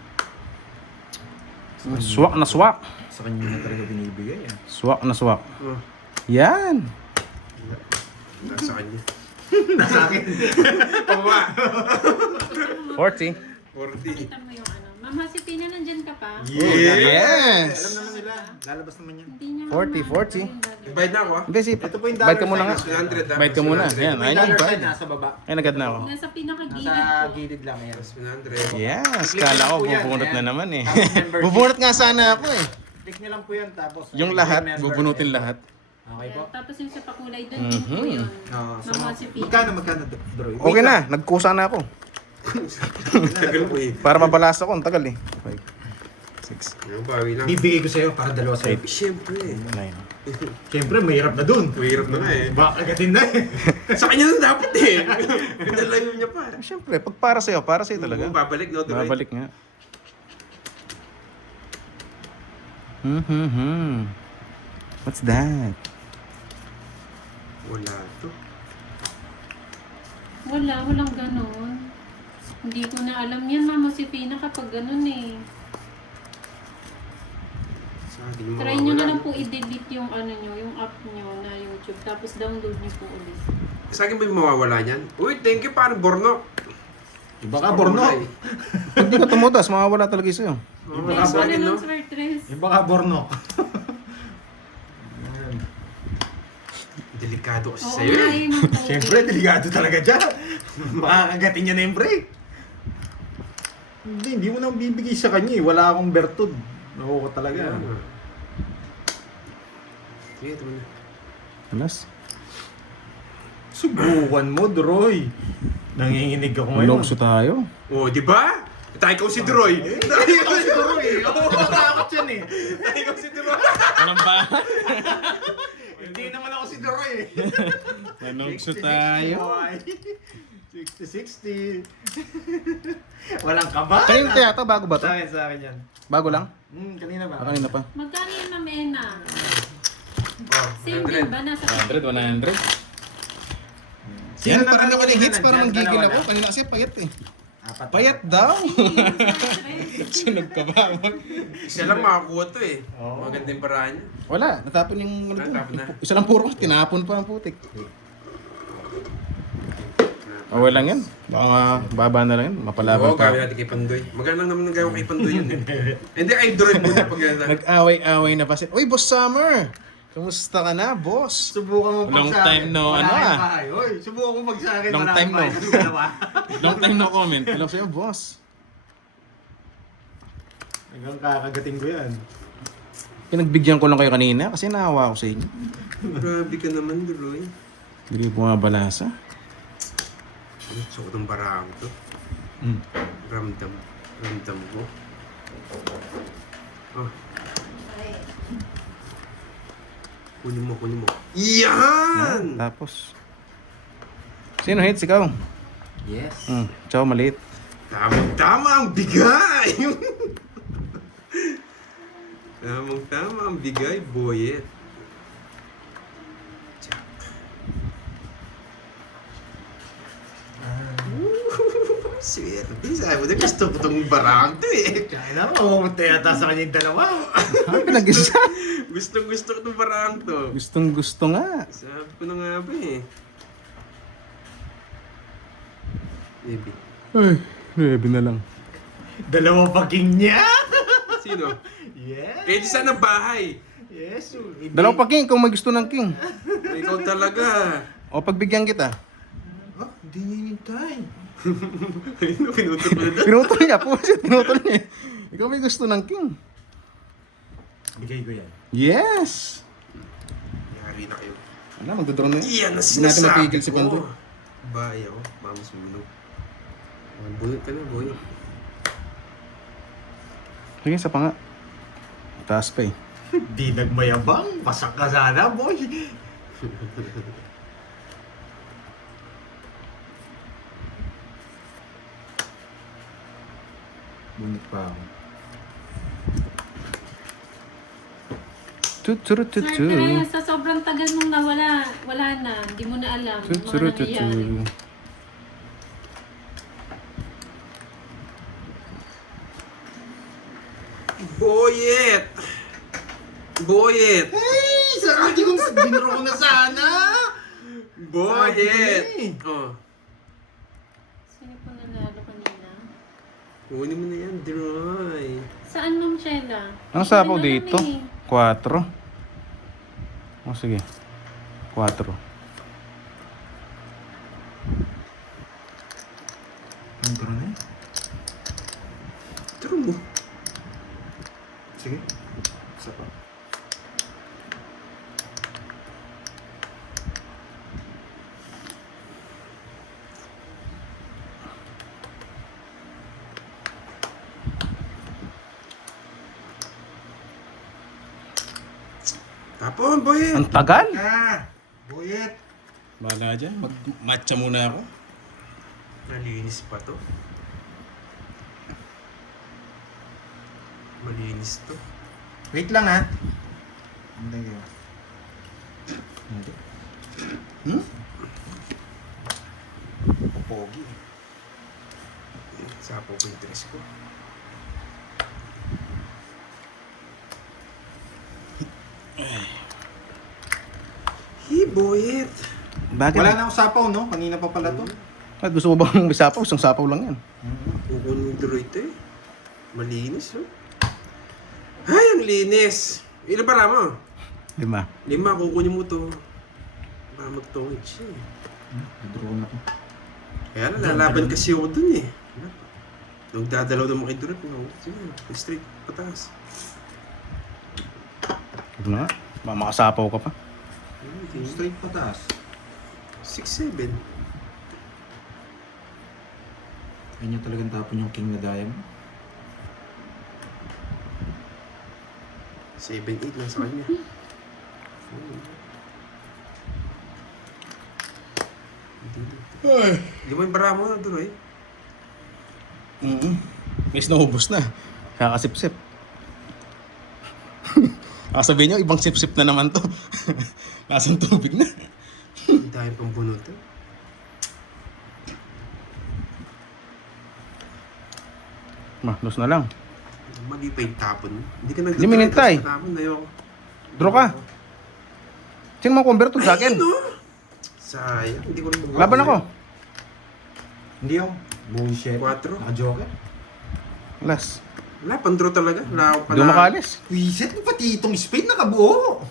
Swak na swak. Sa kanya na talaga binibigay ah. Swak na swak. Oh, Yan. nasa kanya. Nasa akin. Pababa. 40. 40. Kita mo yung ano. Ma'am Josefina, nandyan ka pa? Yes! Alam naman nila. Lalabas naman yan. Hindi niya 40. Bayad na ako, ah. Hindi, si Ito po yung Bayad ka dollar muna nga. sign. 100, ah. Bayad ka muna. 100. Yan, May ayun yung dollar sign bayad. nasa baba. Ay, nagad na ako. Nasa pinakagilid Nasa po. gilid lang yan. Plus 100. Yes, kala ko po yan, bubunot na ayan. naman eh. Tapos membership. Bubunot nga sana ako eh. Click nyo lang po yan tapos. Yung lahat, bubunutin lahat. Okay po. Tapos yung sa pakulay doon din po yun. Oo, so, Ma'am Josefina. magkano, Droy? Okay na, nagkusa na ako. Tagal mo eh. Para mabalas ako, ang tagal eh. 5, 6, Yung bawi lang. Bibigay ko sa'yo para dalawa sa'yo. Siyempre. 9. Siyempre, mahirap na dun. Mahirap na nga eh. Baka agatin na eh. Sa kanya na dapat eh. Pinalayo niya pa. Siyempre, pag para sa'yo talaga. Babalik, no? Duray? Babalik nga. What's that? Wala to. Walang ganon. Hindi ko na alam yan, Ma'am Josefina, kapag ganon eh. Saging mga Try nyo na wala. lang po i-delete yung ano nyo, yung app nyo na YouTube. Tapos download nyo po ulit. Sa akin ba yung mawawala niyan? Uy, thank you, parang Borno. Iba ka, Borno. Pag di ka tumutas, mawawala talaga sa'yo. Iba Okay, ka, sa Ano akin, no? lang, Sir Tres? Iba ka, Borno. Yan. Delikado kasi Oo sa'yo nga, eh. yun ang tubig. Siyempre, delikado talaga dyan. Makakagatin niya na yung brake. Hindi mo nang bibigay sa kanya eh. Wala akong bertud. Naku ko talaga. Sige, ito na. Alas. Subukan mo, Droy. Nanginginig ako ngayon. Ulokso tayo. Oh, di ba? Tayo ikaw si Droy. Tayo ko si Droy. Oo, matakot yan eh. Tayo ikaw si Droy. Walang ba? Hindi naman ako si Droy eh. Ulokso tayo. 60-60. Walang kaba. Kanina yata, bago ba to? Sa akin yan. Bago lang? Kanina ba? Kanina pa. Magkano yun, Ma'am Ena? Oh, Same din ba? Nasa 100, 100. Sino Yan, naman parang ako ni ang Hits para nandyan? manggigil Dalawa ako. na? Kanina kasi payat eh. Apat. Payat daw. Sunog ka ba? Isa lang makakuha to eh. Oo. Maganda yung paraan niya. Wala, natapon yung ano to. Natapon na. Isa lang puro, tinapon pa ang putik. Okay lang yan. Baka baba na lang yan. Mapalaban Oo, pa. gawin natin kay Pandoy. Maganda naman ang gawin kay Pandoy yun eh. Hindi, ay Droy muna pag gano'n. Nag-away-away na pa siya. Uy, Boss Summer! Kamusta ka na, boss? Subukan mo pag Long sa akin. time no, Wala ano kayong ah. bahay. Oy, subukan mo pag sa akin. Long Wala time kayong bahay. no. Dalawa. Long time no comment. Hello sa'yo, boss. Hanggang kakagating ko yan. Pinagbigyan ko lang kayo kanina kasi naawa ako sa inyo. Grabe ka naman, Droy. Hindi bumabalasa. Ano, suot ng barang to. Ramdam. Ramdam ko. Ah. Kunin mo, kunin mo. Yan! Tapos. Sino hits? Ikaw? Yes. Ciao, maliit. Tamang-tama ang bigay! Tamang-tama ang bigay, boyet. Tsak. Swerte. Sabi mo na gusto ko itong barang to eh. Kaya na, mamumunta yata sa kanya yung dalawa. Ah, pinag-isa. Gusto ko itong barang to. Gustong gusto nga. Sabi ko na nga ba eh. Maybe. Ay, 9 na lang. Dalawa pa king niya. Sino? Yes. Eh, di sana bahay. Yes. Dalawa pa king kung may gusto ng king. Ikaw talaga. O pagbigyan kita. Oh, hindi niya hinintay. Ayun, pinutol mo na. Pinutol niya po siya, pinutol niya. Ikaw may gusto ng king. Bigay ko yan. Yes! Yari na kayo. Wala, magdodraw na yun. Iyan na Hindi natin sinasabi mapigil si ko. Pandoy. Bahay ako. Mama sumulog. Buyot ka na, buyot. Sige, isa pa nga. Taas pa eh. Di nagmayabang. Pasak ka sana, boy. Bunot pa ako. Sir Tuturututu. Tres, sa sobrang tagal mong nawala, wala na. Hindi mo na alam yung mga nangyayari. Tuturututu. Boyet! Boyet! Hey! Sa akin kong binro ko na sana! Boyet! Sabi eh. Oh. Sino po nanalo kanina? Kunin mo na yan, Droy. Saan, Ma'am Shella? Ang sapaw Hindi dito? ko alam eh. 4. O sige. 4. Nandito na eh. Turo mo. Sige. Isa pa. Tapon, Boyet! Ang tagal? Buyet! Bahala dyan. Mag-matcha muna ako. Malinis pa to. Malinis to. Wait lang ha. Hindi yun. Hindi. Popogi. Sapo ko yung dress ko. Boyet. Bakit? Wala na akong sapaw, no? Kanina pa pala to. At gusto mo bang may sapaw? Isang sapaw lang yan. Kukunin yung Droid eh. Malinis, no? Ay, ang linis! Ilan para mo? 5. 5, kukunin mo to. Para magtungit siya eh. Nadraw na to. Kaya lalaban kasi ako dun eh. Nung dadalaw naman kay Droid, sige, straight, pataas. Huwag na nga. Baka makasapaw ka pa. Straight pataas. 6-7. Ayun niya talagang tapon yung king na diamond. 7-8 lang sa kanya. Di mo yung bara mo na Droid? Miss naubos na. Kakasip-sip. Sabihin nyo, ibang sip-sip na naman to. Nasaan tubig na. Ang dahil pang bunutan. Los na lang. Mali pa yung tapon. Hindi ka Hindi minintay. Tapon na yun. Draw ka. Sino mo convert to sa akin? Sayang. Hindi ko rin Laban ako. Hindi yung bullshit. 4. Naka-joker. Last. Wala, pang-draw talaga. Wala ako Hindi mo makalis. Wiset mo pati itong spade nakabuo.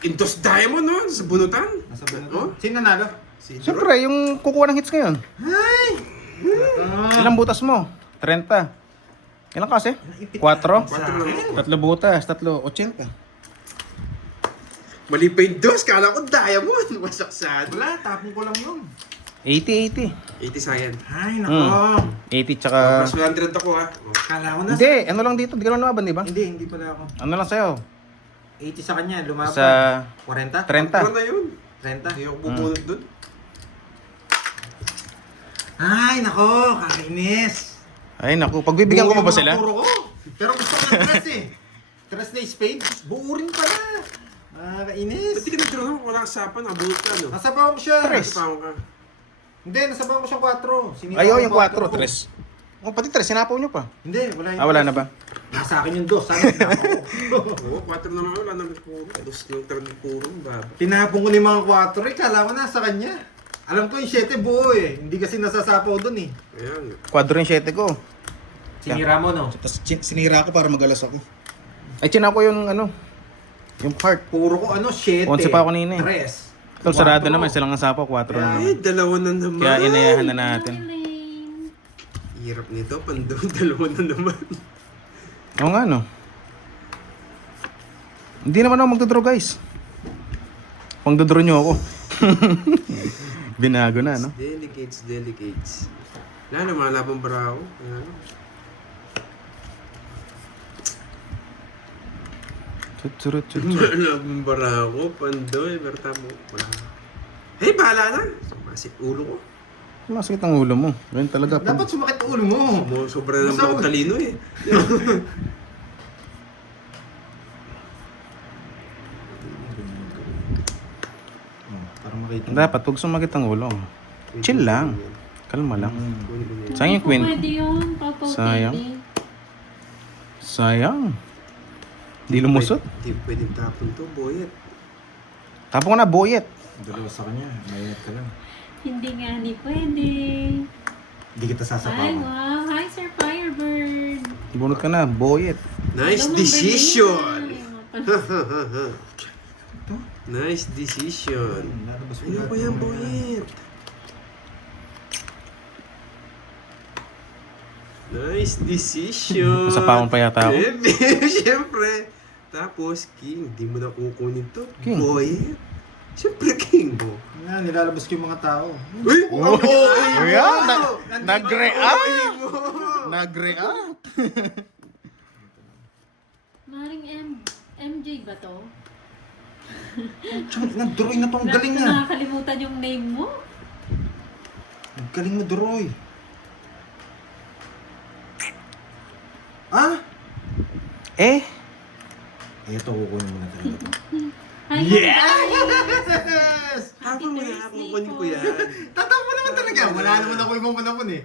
Intos diamond, no? Sa bunutan. Nasa ba na Oh? to? Sino nanalo? Si Droid. Siyempre, yung kukuha ng hits ngayon. Ay! Ilang butas mo? 30. Ilang kasi? 4? 4 lang. 3 butas, 3, 80. Mali pa yung dos. Kala ko diamond. Wasak. Wala, tapon ko lang yun. 80. 80 sayang. Ay, nako. 80 tsaka... Plus 100 ako ha. Oh. Kala ko na. Hindi, ano lang dito, di ka naman lumaban, di ba? Hindi pala ako. Ano lang sa'yo? 80 sa kanya, lumaban. Sa 40? 30. Ano na yun? 30? Hindi ako bubunot dun. Ay, nako, kakainis. Ay naku, pagbibigyan ko pa ba sila? Puro ko. Pero gusto ko ng tres eh. Tres na spade, buo rin pala. Kakainis. Ba't di ka nag-draw no? Wala kasapan, nakabunot ka no? Nasabaw ko siya. Tres. Nasapawan ka. Hindi, nasabaw ko siyang 4. Sinira Ayaw, ko yung 4, 3. Oh, pati 3, sinapaw nyo pa. Hindi, wala yung Wala na ba? Nasa akin yung 2. Sana tinapon ko. Oo, 4 naman wala naman puro. Dos yung talagang puro, baba. Tinapon ko ni mga 4 eh. Kala ko nasa kanya. Alam ko yung 7 buo eh. Hindi kasi nasasapaw dun eh. Ayan. Quadro yung 7 ko. Sinira mo no? Tapos sinira ko para magalas ako. Ay, china ko yung ano, yung heart. Puro ko ano, 7. 11 pa ako kanina eh. 3. Ito, sarado naman, silang ang sapaw, 4 na Ay, naman. dalawa na naman. Kaya inayahan na natin. Galing. Hirap nito, dalawa na naman. Oo nga, no? Hindi naman ako magdodraw, guys. Pang dodraw nyo ako. Binago na, no? Delicates. Wala na, mga labang bara ako. Ayan. Chut. Labang bara ako, pandoy, berta mo. Wala. Hey, bahala na. Sumasip ulo ko. Masakit ang ulo mo. Ganyan talaga. Dapat sumakit ulo mo. Sobra naman Masama. ako talino eh. Para makita. Dapat, huwag sumakit ang ulo. Chill lang. Kalma lang. Sayang yung queen. Pwede yun. Papa, Sayang. pwede. Sayang. Di lumusot. Hindi pwedeng tapon to, boyet. Tapos ko na, boyet. Dalawa sa kanya. Mayat ka lang. Hindi nga, hindi pwede. Hindi kita Ay, sasapawan. wow. Hi, Sir Firebird. Bunot ka na, boyet. Nice Alam mo, decision! Berlin. Nice decision. Lalabas ko Ano lahat ba yan, ng mga- boyet? Nice decision. Nasapawan pa yata ako. Siyempre. Tapos, King, di mo na kukunin to. King. Boyet. Siyempre, King. Oh. Yan, nilalabas ko yung mga tao. Uy! Oh, yan, Nandito nag-react. Nag-react. Maring MJ ba to? Nag-drawing na to. Ang galing Bakit niya. nakakalimutan yung name mo? Ang galing mo, Droy. Ah? Eh, Ito, kukunin mo na talaga to. Hi, Yes! Habang mo na, kukunin ko yan. Tatawa mo naman talaga. Wala naman ako ibang panapon eh.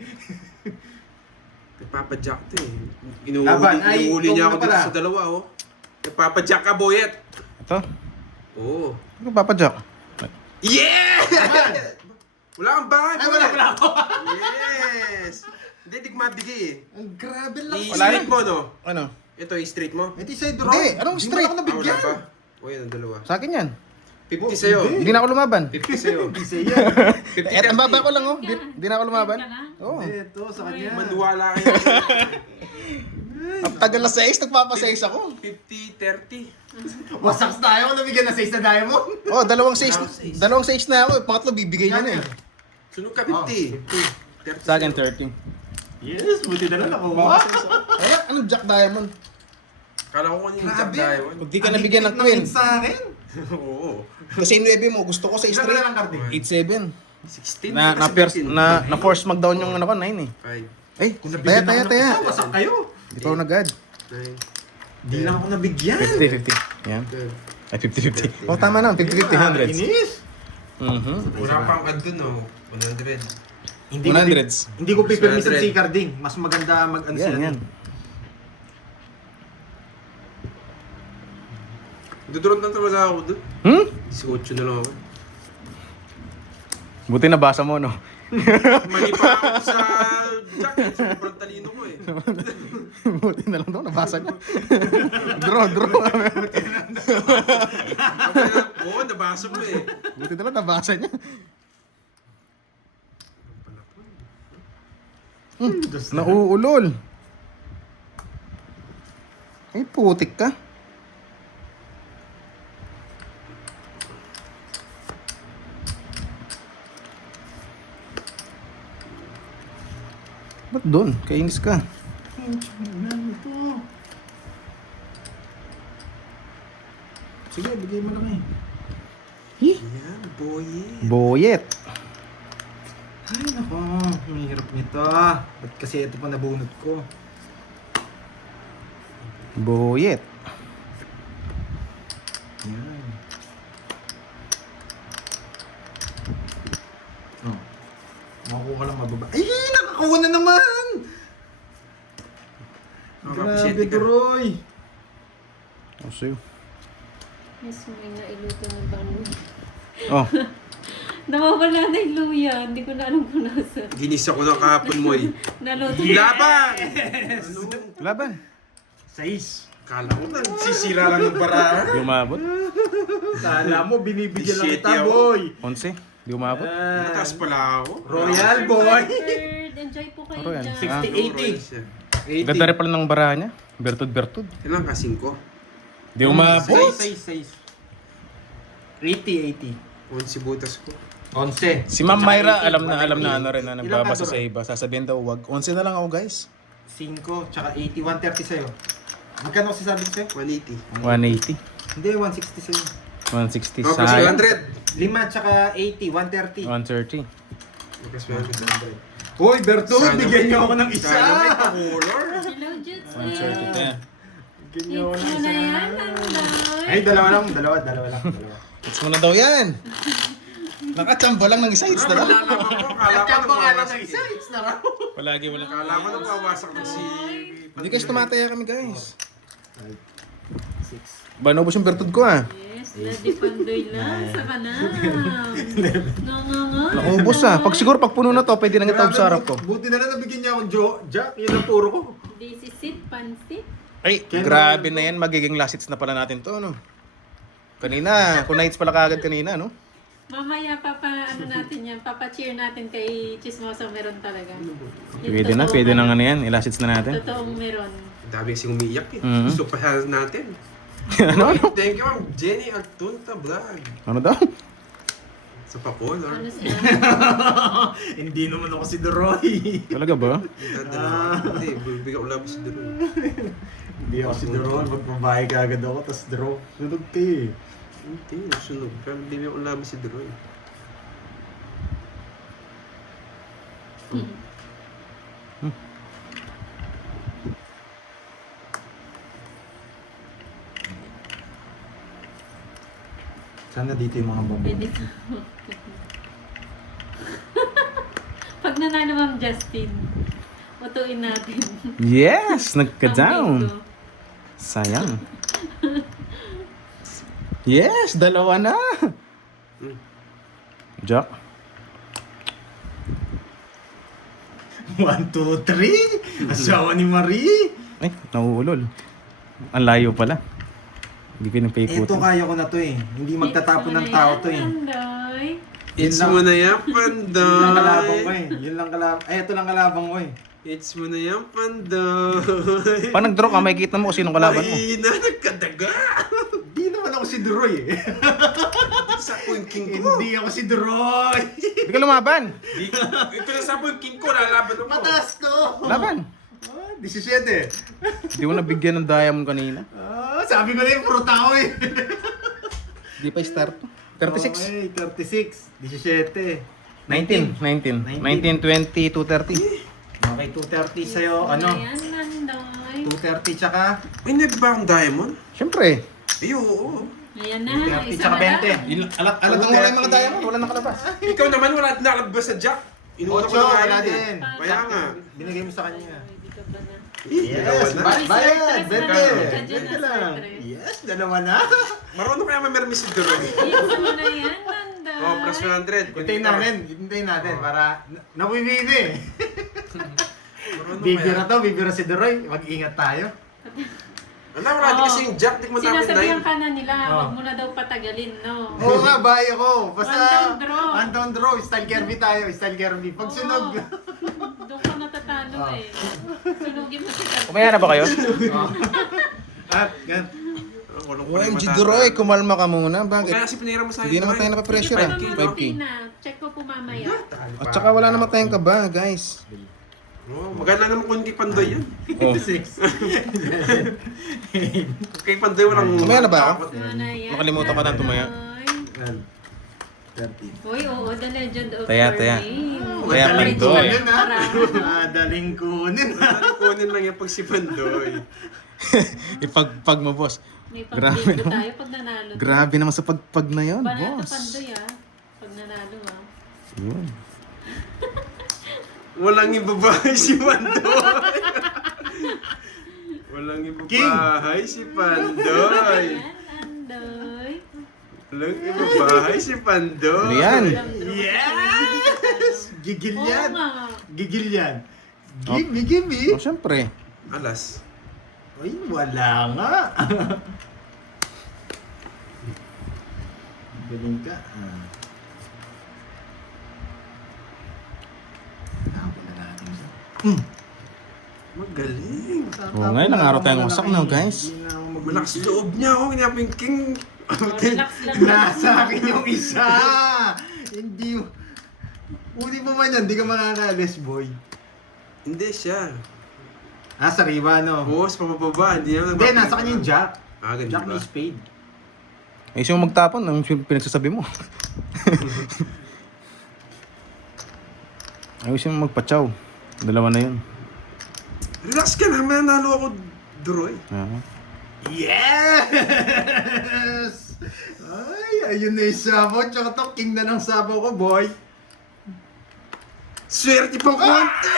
Nagpapajack to eh. Laban. Ay, Inuhuli niya ikaw ako na dito pala. sa dalawa oh. Nagpapajack ka, boyet. Ito? Oo. Ano Papa Jack? Yeah! Wala kang bahay. Ay, wala ako. Yes! Hindi, di ko mabigay eh. Ang grabe lang. I-straight mo, no? Ano? Ito, i-straight mo. Ito sa'yo, Dro. Hindi, anong straight? Hindi mo na ako Ah, wala nabigyan. pa. O, yan ang dalawa. Sa akin yan. 50 sa'yo. Hindi na ako lumaban. 50 sa'yo. Hindi sa'yo. 50, Eh, ang baba ko lang oh. Hindi na ako lumaban. Oo. Ito, sa kanya. Manuwala kayo. Ang tagal na 6, nagpapa-6 ako. 50, 30. Wasaks tayo. Nabigyan na 6 na diamond. Oh, dalawang 6 na ako. Pangatlo bibigay niya na eh. Sunod ka, Oh, 50. 50. 30 Sa akin sa'yo. 30. Yes, buti na lang nakuha. Ay, anong Jack Diamond? Kala ko kanina yung Jack Grabe. Diamond. Pag di ka nabigyan ng Queen. Sa akin. Oo. Kasi 9 mo, gusto ko sa Ilan na straight. lang card eh? 8-7. 16. Na force mag-down yung ano ko, 9 eh. 5, Ay, Kung nabigyan taya. ako ng isa, wasak kayo. Di pa ako nag-add. 9, Di lang ako nabigyan. 50-50. Yan. 12. Ay, 50-50. Oh, tama na. 50-50, 100s. Inis. Wala pang add dun, no? 100. Hindi 100s. Hindi ko pipirmisan 100. si Carding. Mas maganda mag-ano Yan, sila. yan. Dudurot na talaga ako dun. 18 na lang ako. Buti nabasa mo, no? Mali pa ako sa jacket. Sobrang talino ko eh. Buti na lang daw, nabasa ko. draw. Oo, nabasa ko eh. Buti na lang, nabasa niya. Nauulol. Ay, putik ka. Ba't doon? Kainis ka. Sige, bigay mo lang eh. Yan, boy. Boyet. Ay, nako. Mahirap nito. Ba't kasi ito pa nabunot ko? Boyet. Yan. Oh. Makukuha ka lang mababa. Ay, nakakuha na naman! Grabe, Ka. Roy. Oh, sa'yo. Yes, may nailuto ng bano. Oh, Nawawala na yung luya. Hindi ko na alam kung nasa. Ginisa ko ng kahapon mo eh. Naluto. Laban! Ano? laban. 6. Kala ko na, sisira lang ng barahan. Di umabot. Kala mo, binibigyan lang 17 kita, ako. boy. 11. Di umabot. Mataas pala ako. Royal, boy. Third, enjoy po kayo Royal. dyan. 60, 80. Ganda rin pala ng barahan niya. Bertud. Ilan ka? 5? Di umabot. 6. 80. 11 butas ko. 11. Si Ma'am Myra, 80, alam na ano rin na Ilan nagbabasa ka, sa Roy? iba. Sasabihin daw, wag. 11 na lang ako, guys. 5, tsaka 80. 130 sa'yo. Magkano kasi sabi ko sa'yo? 180. 180. Hindi, 160 sa'yo. 160. Plus Sayang. 100. 5 tsaka 80, 130. 130. Plus 100. Hoy, Berto, Sana- bigyan niyo ako ng isa. Sana may color. Hello, Jets. 130. Yeah. Bigyan niyo ako ng Ito isa. na yan, Anday. Ay, dalawa lang. Dalawa lang. It's mo na daw yan. Nakachamba lang ng isa. It's na daw. Nalaman ko, kala ko Kaya pa nga lang nabawasak ng isa, eh. it's na raw. Palagi wala. Kala ko nabawasak na si... Hindi kasi tumataya kami, guys. 6. Ba, naubos yung bertud ko, ah. Yes, Daddy Pandoy lang. Saka na. Nanganga. Naubos, ah. Pag puno na to, pwede nang itawag sa harap ko. Buti na lang nabigyan niya akong Jack. Yun ang puro ko. Disisit, pansit. Ay, grabe na yan. Magiging last hits na pala natin to, no? Kanina, kung nights pala kagad kanina, no? Mamaya natin yan, papa-cheer natin kay Chismoso meron talaga. Yung Pwede na, totoong pwede nang ano yan. I-last hits na natin. Totoong meron. Ang dami kasing umiiyak eh. Mhm. Gusto pa natin. ano? Thank you, Ma'am Jenny Altunta Vlog. Ano daw? Sa pa-color. Ano sila? Hindi naman ako si Roy. Talaga ba? Hindi, bibigyan ko lang si Dero. Hindi ako si Roy. Magbabae ka agad ako, tas draw. Sunod kayo eh. Hindi, nasunog. Pero bibigyan ko lang si Dero. Sana dito yung mga babo. Pwede ka. Pag nanalo Ma'am Justin, utuin natin. Yes! Ang Nagka-down. bingo. Sayang. Yes, dalawa na. Jack. 1, 2, 3. Asawa ni Marie. Ay, nauulol. Ang layo pala. Hindi Ito pinipikutin. kaya ko na to eh. Hindi magtatapon ng tao to eh. Andoy. It's mo na yan, Yun lang kalabang ko Pandoy. eh. Yun lang kalabang. Ay, ito lang kalabang ko eh. It's mo na yan, Pandoy. Pag nag-draw ka, makikita mo kung sinong kalaban mo. Mahina, nagkadaga. Hindi naman ako si Duroy eh. Sa po yung king ko. Hindi ako si Duroy. Hindi ka lumaban. Ito na sa po yung king ko, lalaban ako. Mataas to. Laban. 17. Hindi mo nabigyan ng diamond kanina. Sabi ko na yung puro tao eh. Hindi pa start. 36. Okay, 36. 17. 19. 19. 19, 20, 230. Okay, 230 sa'yo. Ano? Ayan, Andoy. 230 tsaka May nagba akong diamond? Siyempre. Ay, oo. Ayan na, 230 isa tsaka na lang. 20. Alat mo lang yung mga diamond. Wala nakalabas. Ikaw naman, wala na nakalabas sa Jack. Inuuna ko 8, na wala nga yun din. eh. Kaya nga. Binigay mo sa kanya. Hindi ka ba na? Dalawa na. Bayad! Stress na 20! lang. Dyan na, 20 lang. stress. Yes, dalawa na. Marunong kaya mamermis si Duroy. Isa mo na yan, Andoy. Oh, plus 100. Hintayin natin para nawibili. Marunong Bibira kaya. to, bibira si Duroy. Mag-ingat tayo. Wala, wala din kasi yung Jack. Di ko matapin na Sinasabihan yun. ka na nila, Oh. wag mo na daw patagalin, no? Oo nga, bahay ako. Basta, One down draw. One down draw. Style Kirby tayo. Style Kirby. Pag sunog. Doon ka natatalo Oh. eh. Sunugin mo si Kat. Kumaya na ba kayo? At, gan. Walang ko na OMG matataas. Duroy, kumalma ka muna. Kaya Bakit? kasi pinira mo sa akin. Hindi naman tayo napapressure ah. 5K, 5K. Check ko po mamaya. At saka wala naman tayong kaba, guys. Oh, maganda naman kung hindi Pandoy yan. Oh. 6. Kay Pandoy walang... Tumaya na ba ako? takot. Ano yan? Makalimutan ka na tumaya. Andoy. 30. Uy, oo, The Legend of Taya, taya. Mermaid. Kaya Madaling Pandoy. kunin ha. Madaling kunin ha. Kunin lang yung pag si Pandoy. Ipagpag mo, boss. May Grabe pag-bingo naman. tayo pag nanalo. Grabe naman sa pagpag na yon, Banata boss. Pandoy ah. Pag nanalo ah. Yun. Walang ibabahay si Pandoy. Walang ibabahay si Pandoy. Ayan, Andoy. Walang ibabahay si Pandoy. Ano yan? Yes! Gigil Oo yan. nga. Gigil yan. Gimme. Oh, syempre. Alas. Ay, wala nga. Galing ka. Tapon na natin. Magaling. Oo nga, ilang araw tayong wasak na, guys. Hindi na ako Malakas loob niya. Oh, kanya yung king. Oh, relax lang. Nasa akin yung isa! Hindi. Uli mo man yan, hindi ka makakalis, boy. Hindi siya. Ah, sariwa, no? Oo, sa pababa. Hindi naman. Hindi, nasa kanya yung Jack. Ah, ganun Jack ba? may spade. Ayos yung magtapon, ang pinagsasabi mo. Ayos yung magpachaw. Dalawa na yun. Relax ka na. Mananalo ako, Duroy. Ah. Yes! Ay, ayun na yung sabaw. Tsaka to, king na ng sabaw ko, boy. Swerte pang konti!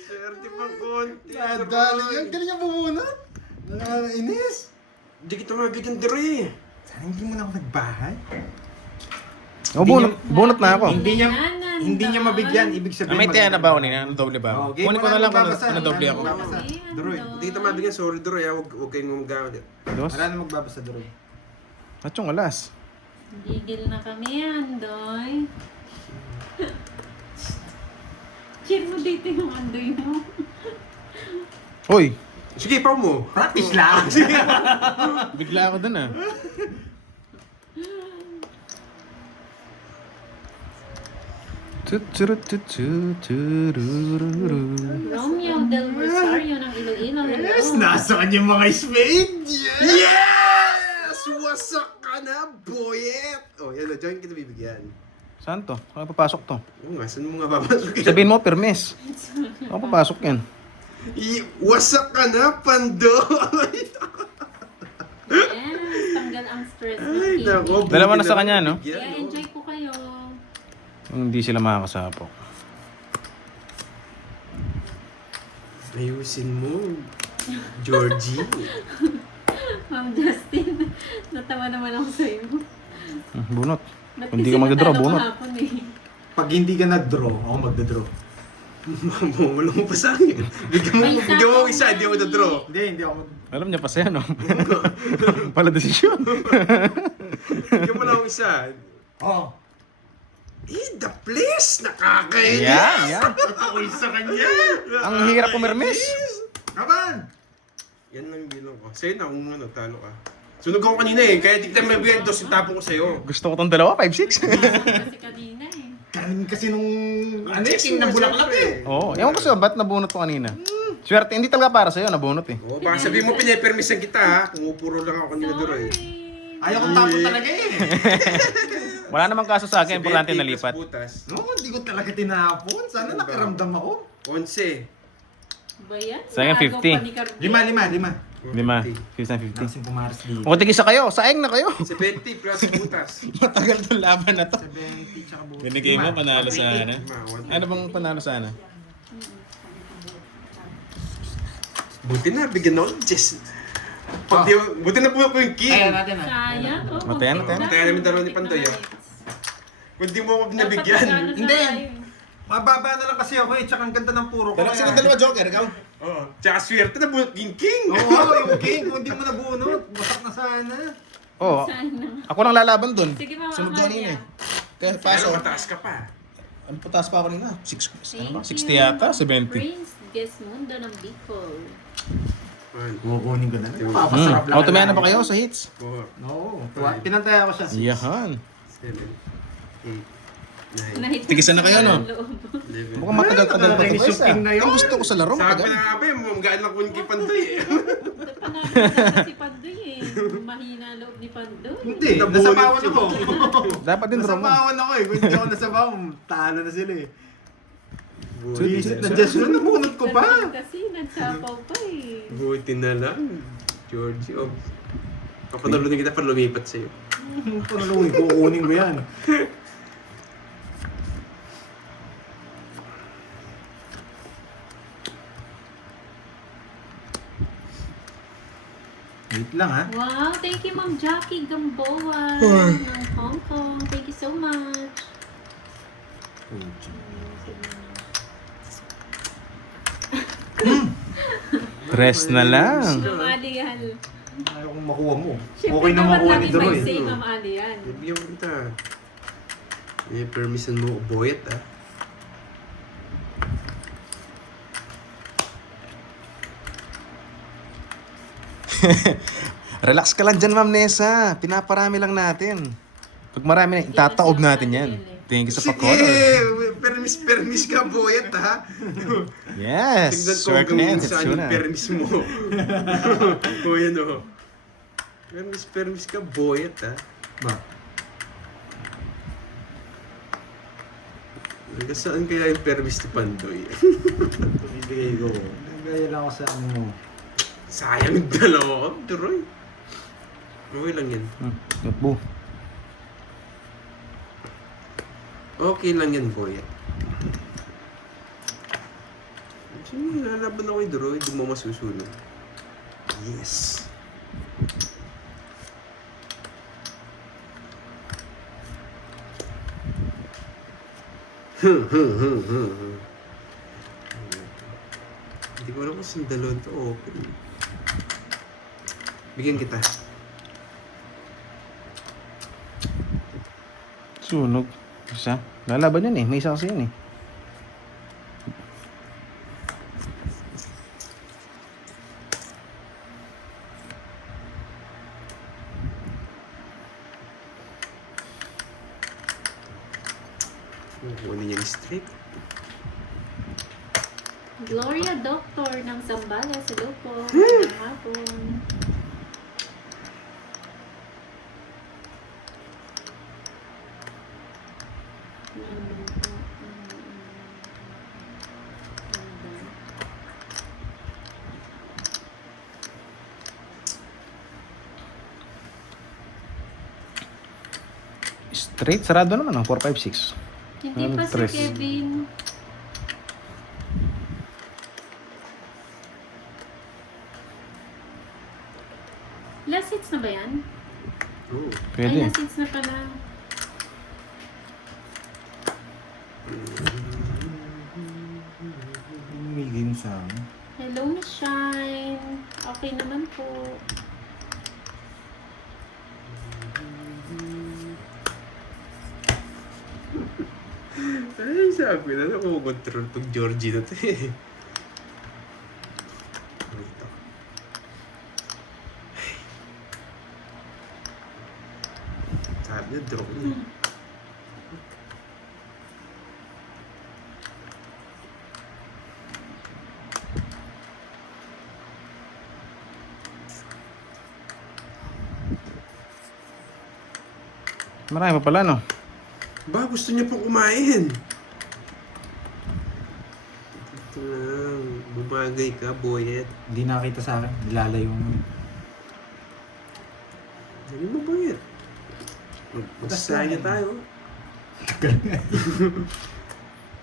Swerte pang konti. Nadali yan. Galing yung bumunot. Nakakainis. Hindi kita mabigyan, Duroy. Sana hindi mo na ako nagbahay. Oh, bunot na ako. Hindi niya, Ayan, Andoy. hindi niya mabigyan. Ibig sabihin. May tiyan na ba ako nila? Ano doble ba ako? Okay, Kunin ko wala na lang nang kung babasa. ano doble ako. Wala nang babasa. Ayan, Duroy. Andoy. Hindi kita mabigyan. Sorry, Duroy. Huwag kayong gumagamit. Dos? Wala na magbabasa, Duroy. At yung alas. Gigil na kami, Andoy. Cheer mo dito yung Andoy mo. Hoy! Sige, pa mo. Practice lang. Bigla ako dun ah. Romeo Del Rosario ng Iloilo. Hello. Yes, nasa kanya mga spade. Yes! Wasak ka na, boyet! Oh, yan na. Diyan kita bibigyan. Saan to? Saan papasok to? Oo nga, saan mo nga papasok yan? Sabihin mo, permis. Saan papasok yan? Wasak ka na, Pandoy! Yes, tanggal ang stress. Ay, ng nako. kidney. Dalawa na sa kanya, no? Bigyan, Kaya enjoy po kayo. Hindi sila makakasapok. Ayusin mo, Georgie. Ma'am Justin, natawa naman ako sa'yo. Bunot. Ba't Kung di kasi ka mag-draw, natalo bunot. kahapon eh? Pag hindi ka nag-draw, ako magda-draw. Wala mo pa sa akin. May Bigyan mo sakong isa, hindi ako na-draw. Hindi ako Alam niya pa siya, no? Pala desisyon. Bigyan mo lang ako isa. Oh, The place! Nakakainis! Yan. ako isa kanya. Ang hirap pumirmis. Kaban! Yan lang yung bilang ko. Sa'yo na kung ano, talo ka. Sunog ako kanina eh, kaya di kita mabigyan dos yung tapon ko sa'yo. Gusto ko tong dalawa, 5-6. Kasi kanina eh. Kanin kasi nung team ng bulaklak eh. Oo, ewan ko sa'yo, ba't nabunot ko kanina? Swerte, hindi talaga para sa'yo, nabunot eh. Oo, baka sabihin mo pinipermisan kita ha. Pumupuro lang ako kanina duro eh. Ayaw kong tapo talaga eh. Wala namang kaso sa akin, importante 70 nalipat. plus butas. No, hindi ko talaga tinapon. Sana nakiramdam ako. 11. Ba yan? Sa akin, Agaw 50. pa ni Carmen. Lima. 5 50. Nasing pumaras dito. O, tigisa kayo, saing na kayo. 70 plus butas. Matagal tong laban na to. 70 tsaka butas. Binigay mo, panalo sana. Lima, 150. Ano bang panalo sana? Buti na, bigyan ako ng Jess. Buti na po ako yung king. natin Sayang. Oh, Matayan, maganda. matayan namin dalawa ni Pandoy, ah. Kung di mo ako Dapat nabigyan. magkano na Hindi. tayo. Mababa na lang kasi ako eh. Tsaka ang ganda ng puro ko. Joker, ikaw? Oo. Tsaka swerte na bunot yung king. Oo, yung king. Kung hindi mo nabunot, basak na sana. Oo. Sana. Ako lang lalaban dun. Sige, Mama Sunod ko kanina eh. Kaya Pero pasok. mataas ka pa. Ang pataas pa ako kanina. 6, ano ba? Thank 60 you. yata, 70. Prince Desmundo ng Bicol. Kukunin ko na. Papasarap lang. Automaya na ba kayo sa hits? 4, Oo. Pinantay ako siya. Yahan. 7, 8, 9, Nahit Tigisan na kayo, no? sa loob. 11. Mukhang matagal-tagal pa ito, boys. Shopping na yun. Ang gusto ko sa laro, Sabi matagal. na nga ba yun, magaan lang kung kay Pandoy eh. Panalo si Pandoy eh. Mahina loob ni Pandoy. Hindi, Nabunot nasabawan yun. ako. Dapat din draw mo. Nasabawan ako eh. Kung hindi ako nasabawan, talo na sila eh. Buti, Visit na Diyos yun, nabunot ko pa. Kasi nagsapaw pa eh. buti na lang. Georgie, oh. Papanalunin kita para lumipat sa'yo. Panalo, kukunin ko yan. Wait lang ha. Wow, thank you Ma'am Jackie Gamboa ng Hong Kong. Thank you so much. Tres na lang. Ma'am Alian. Ayaw kong makuha mo. Siyempre Okay na naman makuha ni lagi Droy. may say Ma'am Alian. Bibigyan ko kita. Eh, permission mo, boyet ah. Relax ka lang dyan, Ma'am Nessa. Pinaparami lang natin. Pag marami na, itataob natin yan. Thank you sa Sige! pa-color. Permis ka, boyet ha. Yes! Tignan ko Short hanggang hands, saan it's yung na. permis mo. O yan o. Permis ka, boyet ha. Ba? Hanggang saan kaya yung permis ni Pandoy? Ibigay ko. Nagaya lang ako sa ano mo. Sayang yung dalawa ko, Troy. Okay lang yan. Notbo. Okay lang yan, boyet. Sige, lalaban ako kay Droy, di mo masusunod. Yes! Hindi ko alam kung saan dalawang to open. Bigyan kita. Sunog. Isa. Lalaban yun eh. May isa kasi yun eh. Kukunin niya yung straight. Gloria Doctor ng Zambales. Hello po. Magandang hapon. Straight. Sarado naman ang 4, 5, 6. Hindi pa si Tres. Kevin. na ba yan? Oo. Ay, Pwede. na-seats na pala. Umigim sa amin. Hello, Miss Shine. Okay naman po. Ay, sabi na nakukontrol pag Georgie na to eh. Ito. Sabi na, draw niya. Marami pa pala, no? Ba, gusto niya pong kumain. Ito lang, bumagay ka, boyet. Hindi nakita sa akin. Nilalayo mo. Hindi mo boyet. Magsasaya niya tayo.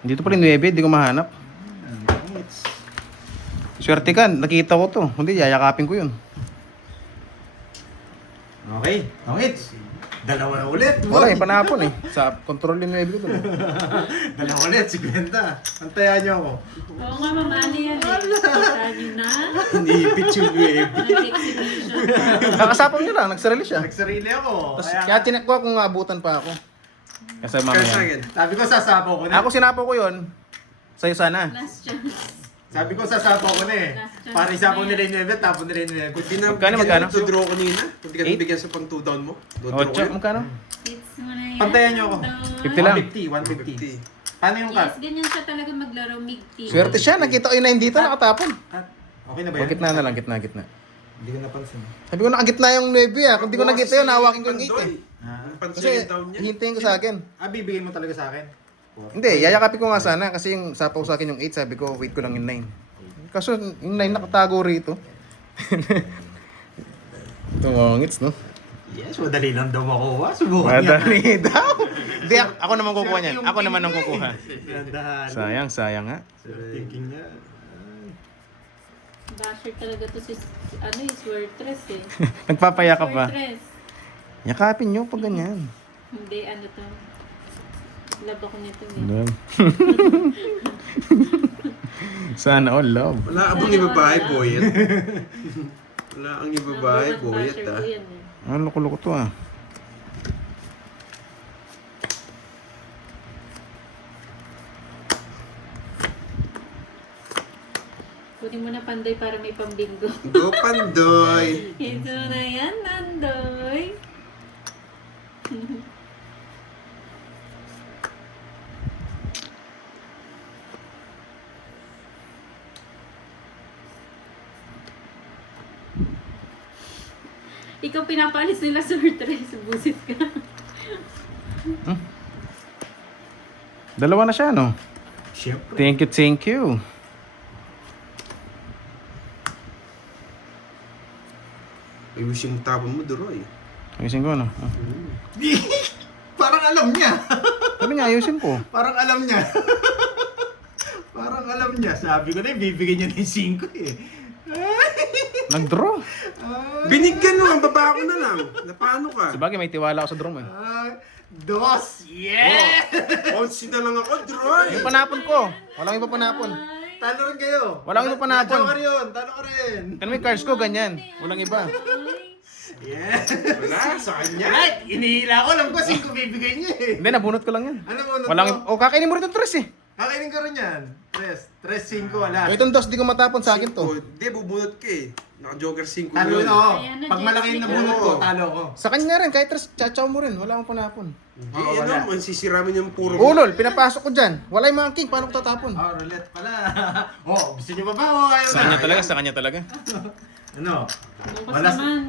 Dito pala yung 9, di ko mahanap. Swerte ka, nakita ko to. Hindi, yayakapin ko yun. Okay. Tongits. Dalawa na ulit. Wala, yung panapon eh. Sa control yung 9 ko doon. Dalawa ulit. 50. Antayan niyo ako. Oo nga, mama, ano yan eh. Kita nyo na. Inipit yung web. Nag-exhibition. Kakasapang niya lang, nagsarili siya. Nagsarili ako. Tapos, Kaya, kaya tinak ko kung maabutan pa ako. Kasi Kaya sa mamaya. akin. sabi ko sasapaw ko na. Ako sinapo ko yun. Sa'yo sana. Last chance. Sabi ko sasapaw ko na eh. Last chance Para isapaw na nila yung 9, tapon nila yung 9. Kung di na Magkano, bigyan magkano? mo, to-draw kanina. Kung di ka Eight? nabigyan sa pang 2 down mo, do-draw ko Ocho, yun. magkano? It's mo na yan. Pantayan niyo ako. 50 lang. 150. Paano yung Yes, cut? ganyan siya talaga maglaro, migti. Swerte siya, nakita ko yung 9 dito, nakatapon. Cut. Okay na ba O, yun? gitna na lang, gitna. Hindi ko napansin. Sabi ko nakagitna yung 9 ah. Kung di ko nakita yun, nahawakin ko yung 8 eh. Ah. Ang pan Kasi, second down niya. hintayin ko sa akin. Bibigyan mo talaga sa akin? Hindi, yayakapin ko nga sana kasi yung sapaw sa akin yung 8, sabi ko wait ko lang yung 9. Kaso yung 9 nakatago rito. Tumangits, no? Yes, madali lang daw makuha. Subukan niya. Madali daw. Hindi, ako naman kukuha niyan. Ako naman ang kukuha. Dahan. Sayang nga. Thinking niya. Basher talaga to si, ano eh, Swertres eh. Nagpapaya ka pa. Swertres. Yakapin nyo pag ganyan. Hindi, ano to. Love ako nito eh. Love. Sana all love. Wala abang ibabae, boyet. Wala ang ibabae, Number one boyet basher ah. ko yan eh. Ano loko-loko to ah. Kunin mo na pandoy para may pambingo. Go, Pandoy! Ito na yan, Nandoy. Ikaw pinapaalis nila sa Swertres. Busit ka. Dalawa na siya, no? Siyempre. Thank you. Ayusin mo tapon mo, Duroy. Ayusin ko, no? Ah. Parang alam niya. Sabi niya, ayusin ko. Parang alam niya. Parang alam niya. Sabi ko na, bibigyan niya ng 5 eh. Nag-draw. Binigyan mo, ang baba ko na lang. Napano ka? Sabagay, may tiwala ako sa drum eh. Dos! Yeah! Onsi na lang ako, Duroy! Yung panapon ko. Walang iba panapon. Talo rin kayo. Walang iba panapon. Joker yun. Talo ka rin. Kan may cards ko, ganyan. Walang iba. Yeah! Wala, sa kanya. Ay! Inihila ko. Alam ko 5 bibigay niya eh. Hindi, nabunot ko lang yan. Ano mo? Walang kakainin mo rin itong tres eh. Kakainin ko rin yan. 3, 5, wala. Itong dos, di ko matapon sa akin to. Hindi, bubunot ka eh. Naka-joker 5 Talo yun. na ako. Ayan na, Pag malaki yung Jessica. nabunot ko, talo ko. Sa kanya rin, kahit tres, chachaw mo rin. Wala akong panapon. Hindi, Oo, ano, wala. mansisiramin yung puro. Ulol, pinapasok ko dyan. Wala yung mga king, paano ko tatapon? Oh, roulette pala. Oh, gusto niyo ba ba? Oh, ayaw Sa na. kanya talaga, sa kanya talaga. Ano? Bukas Wala- naman.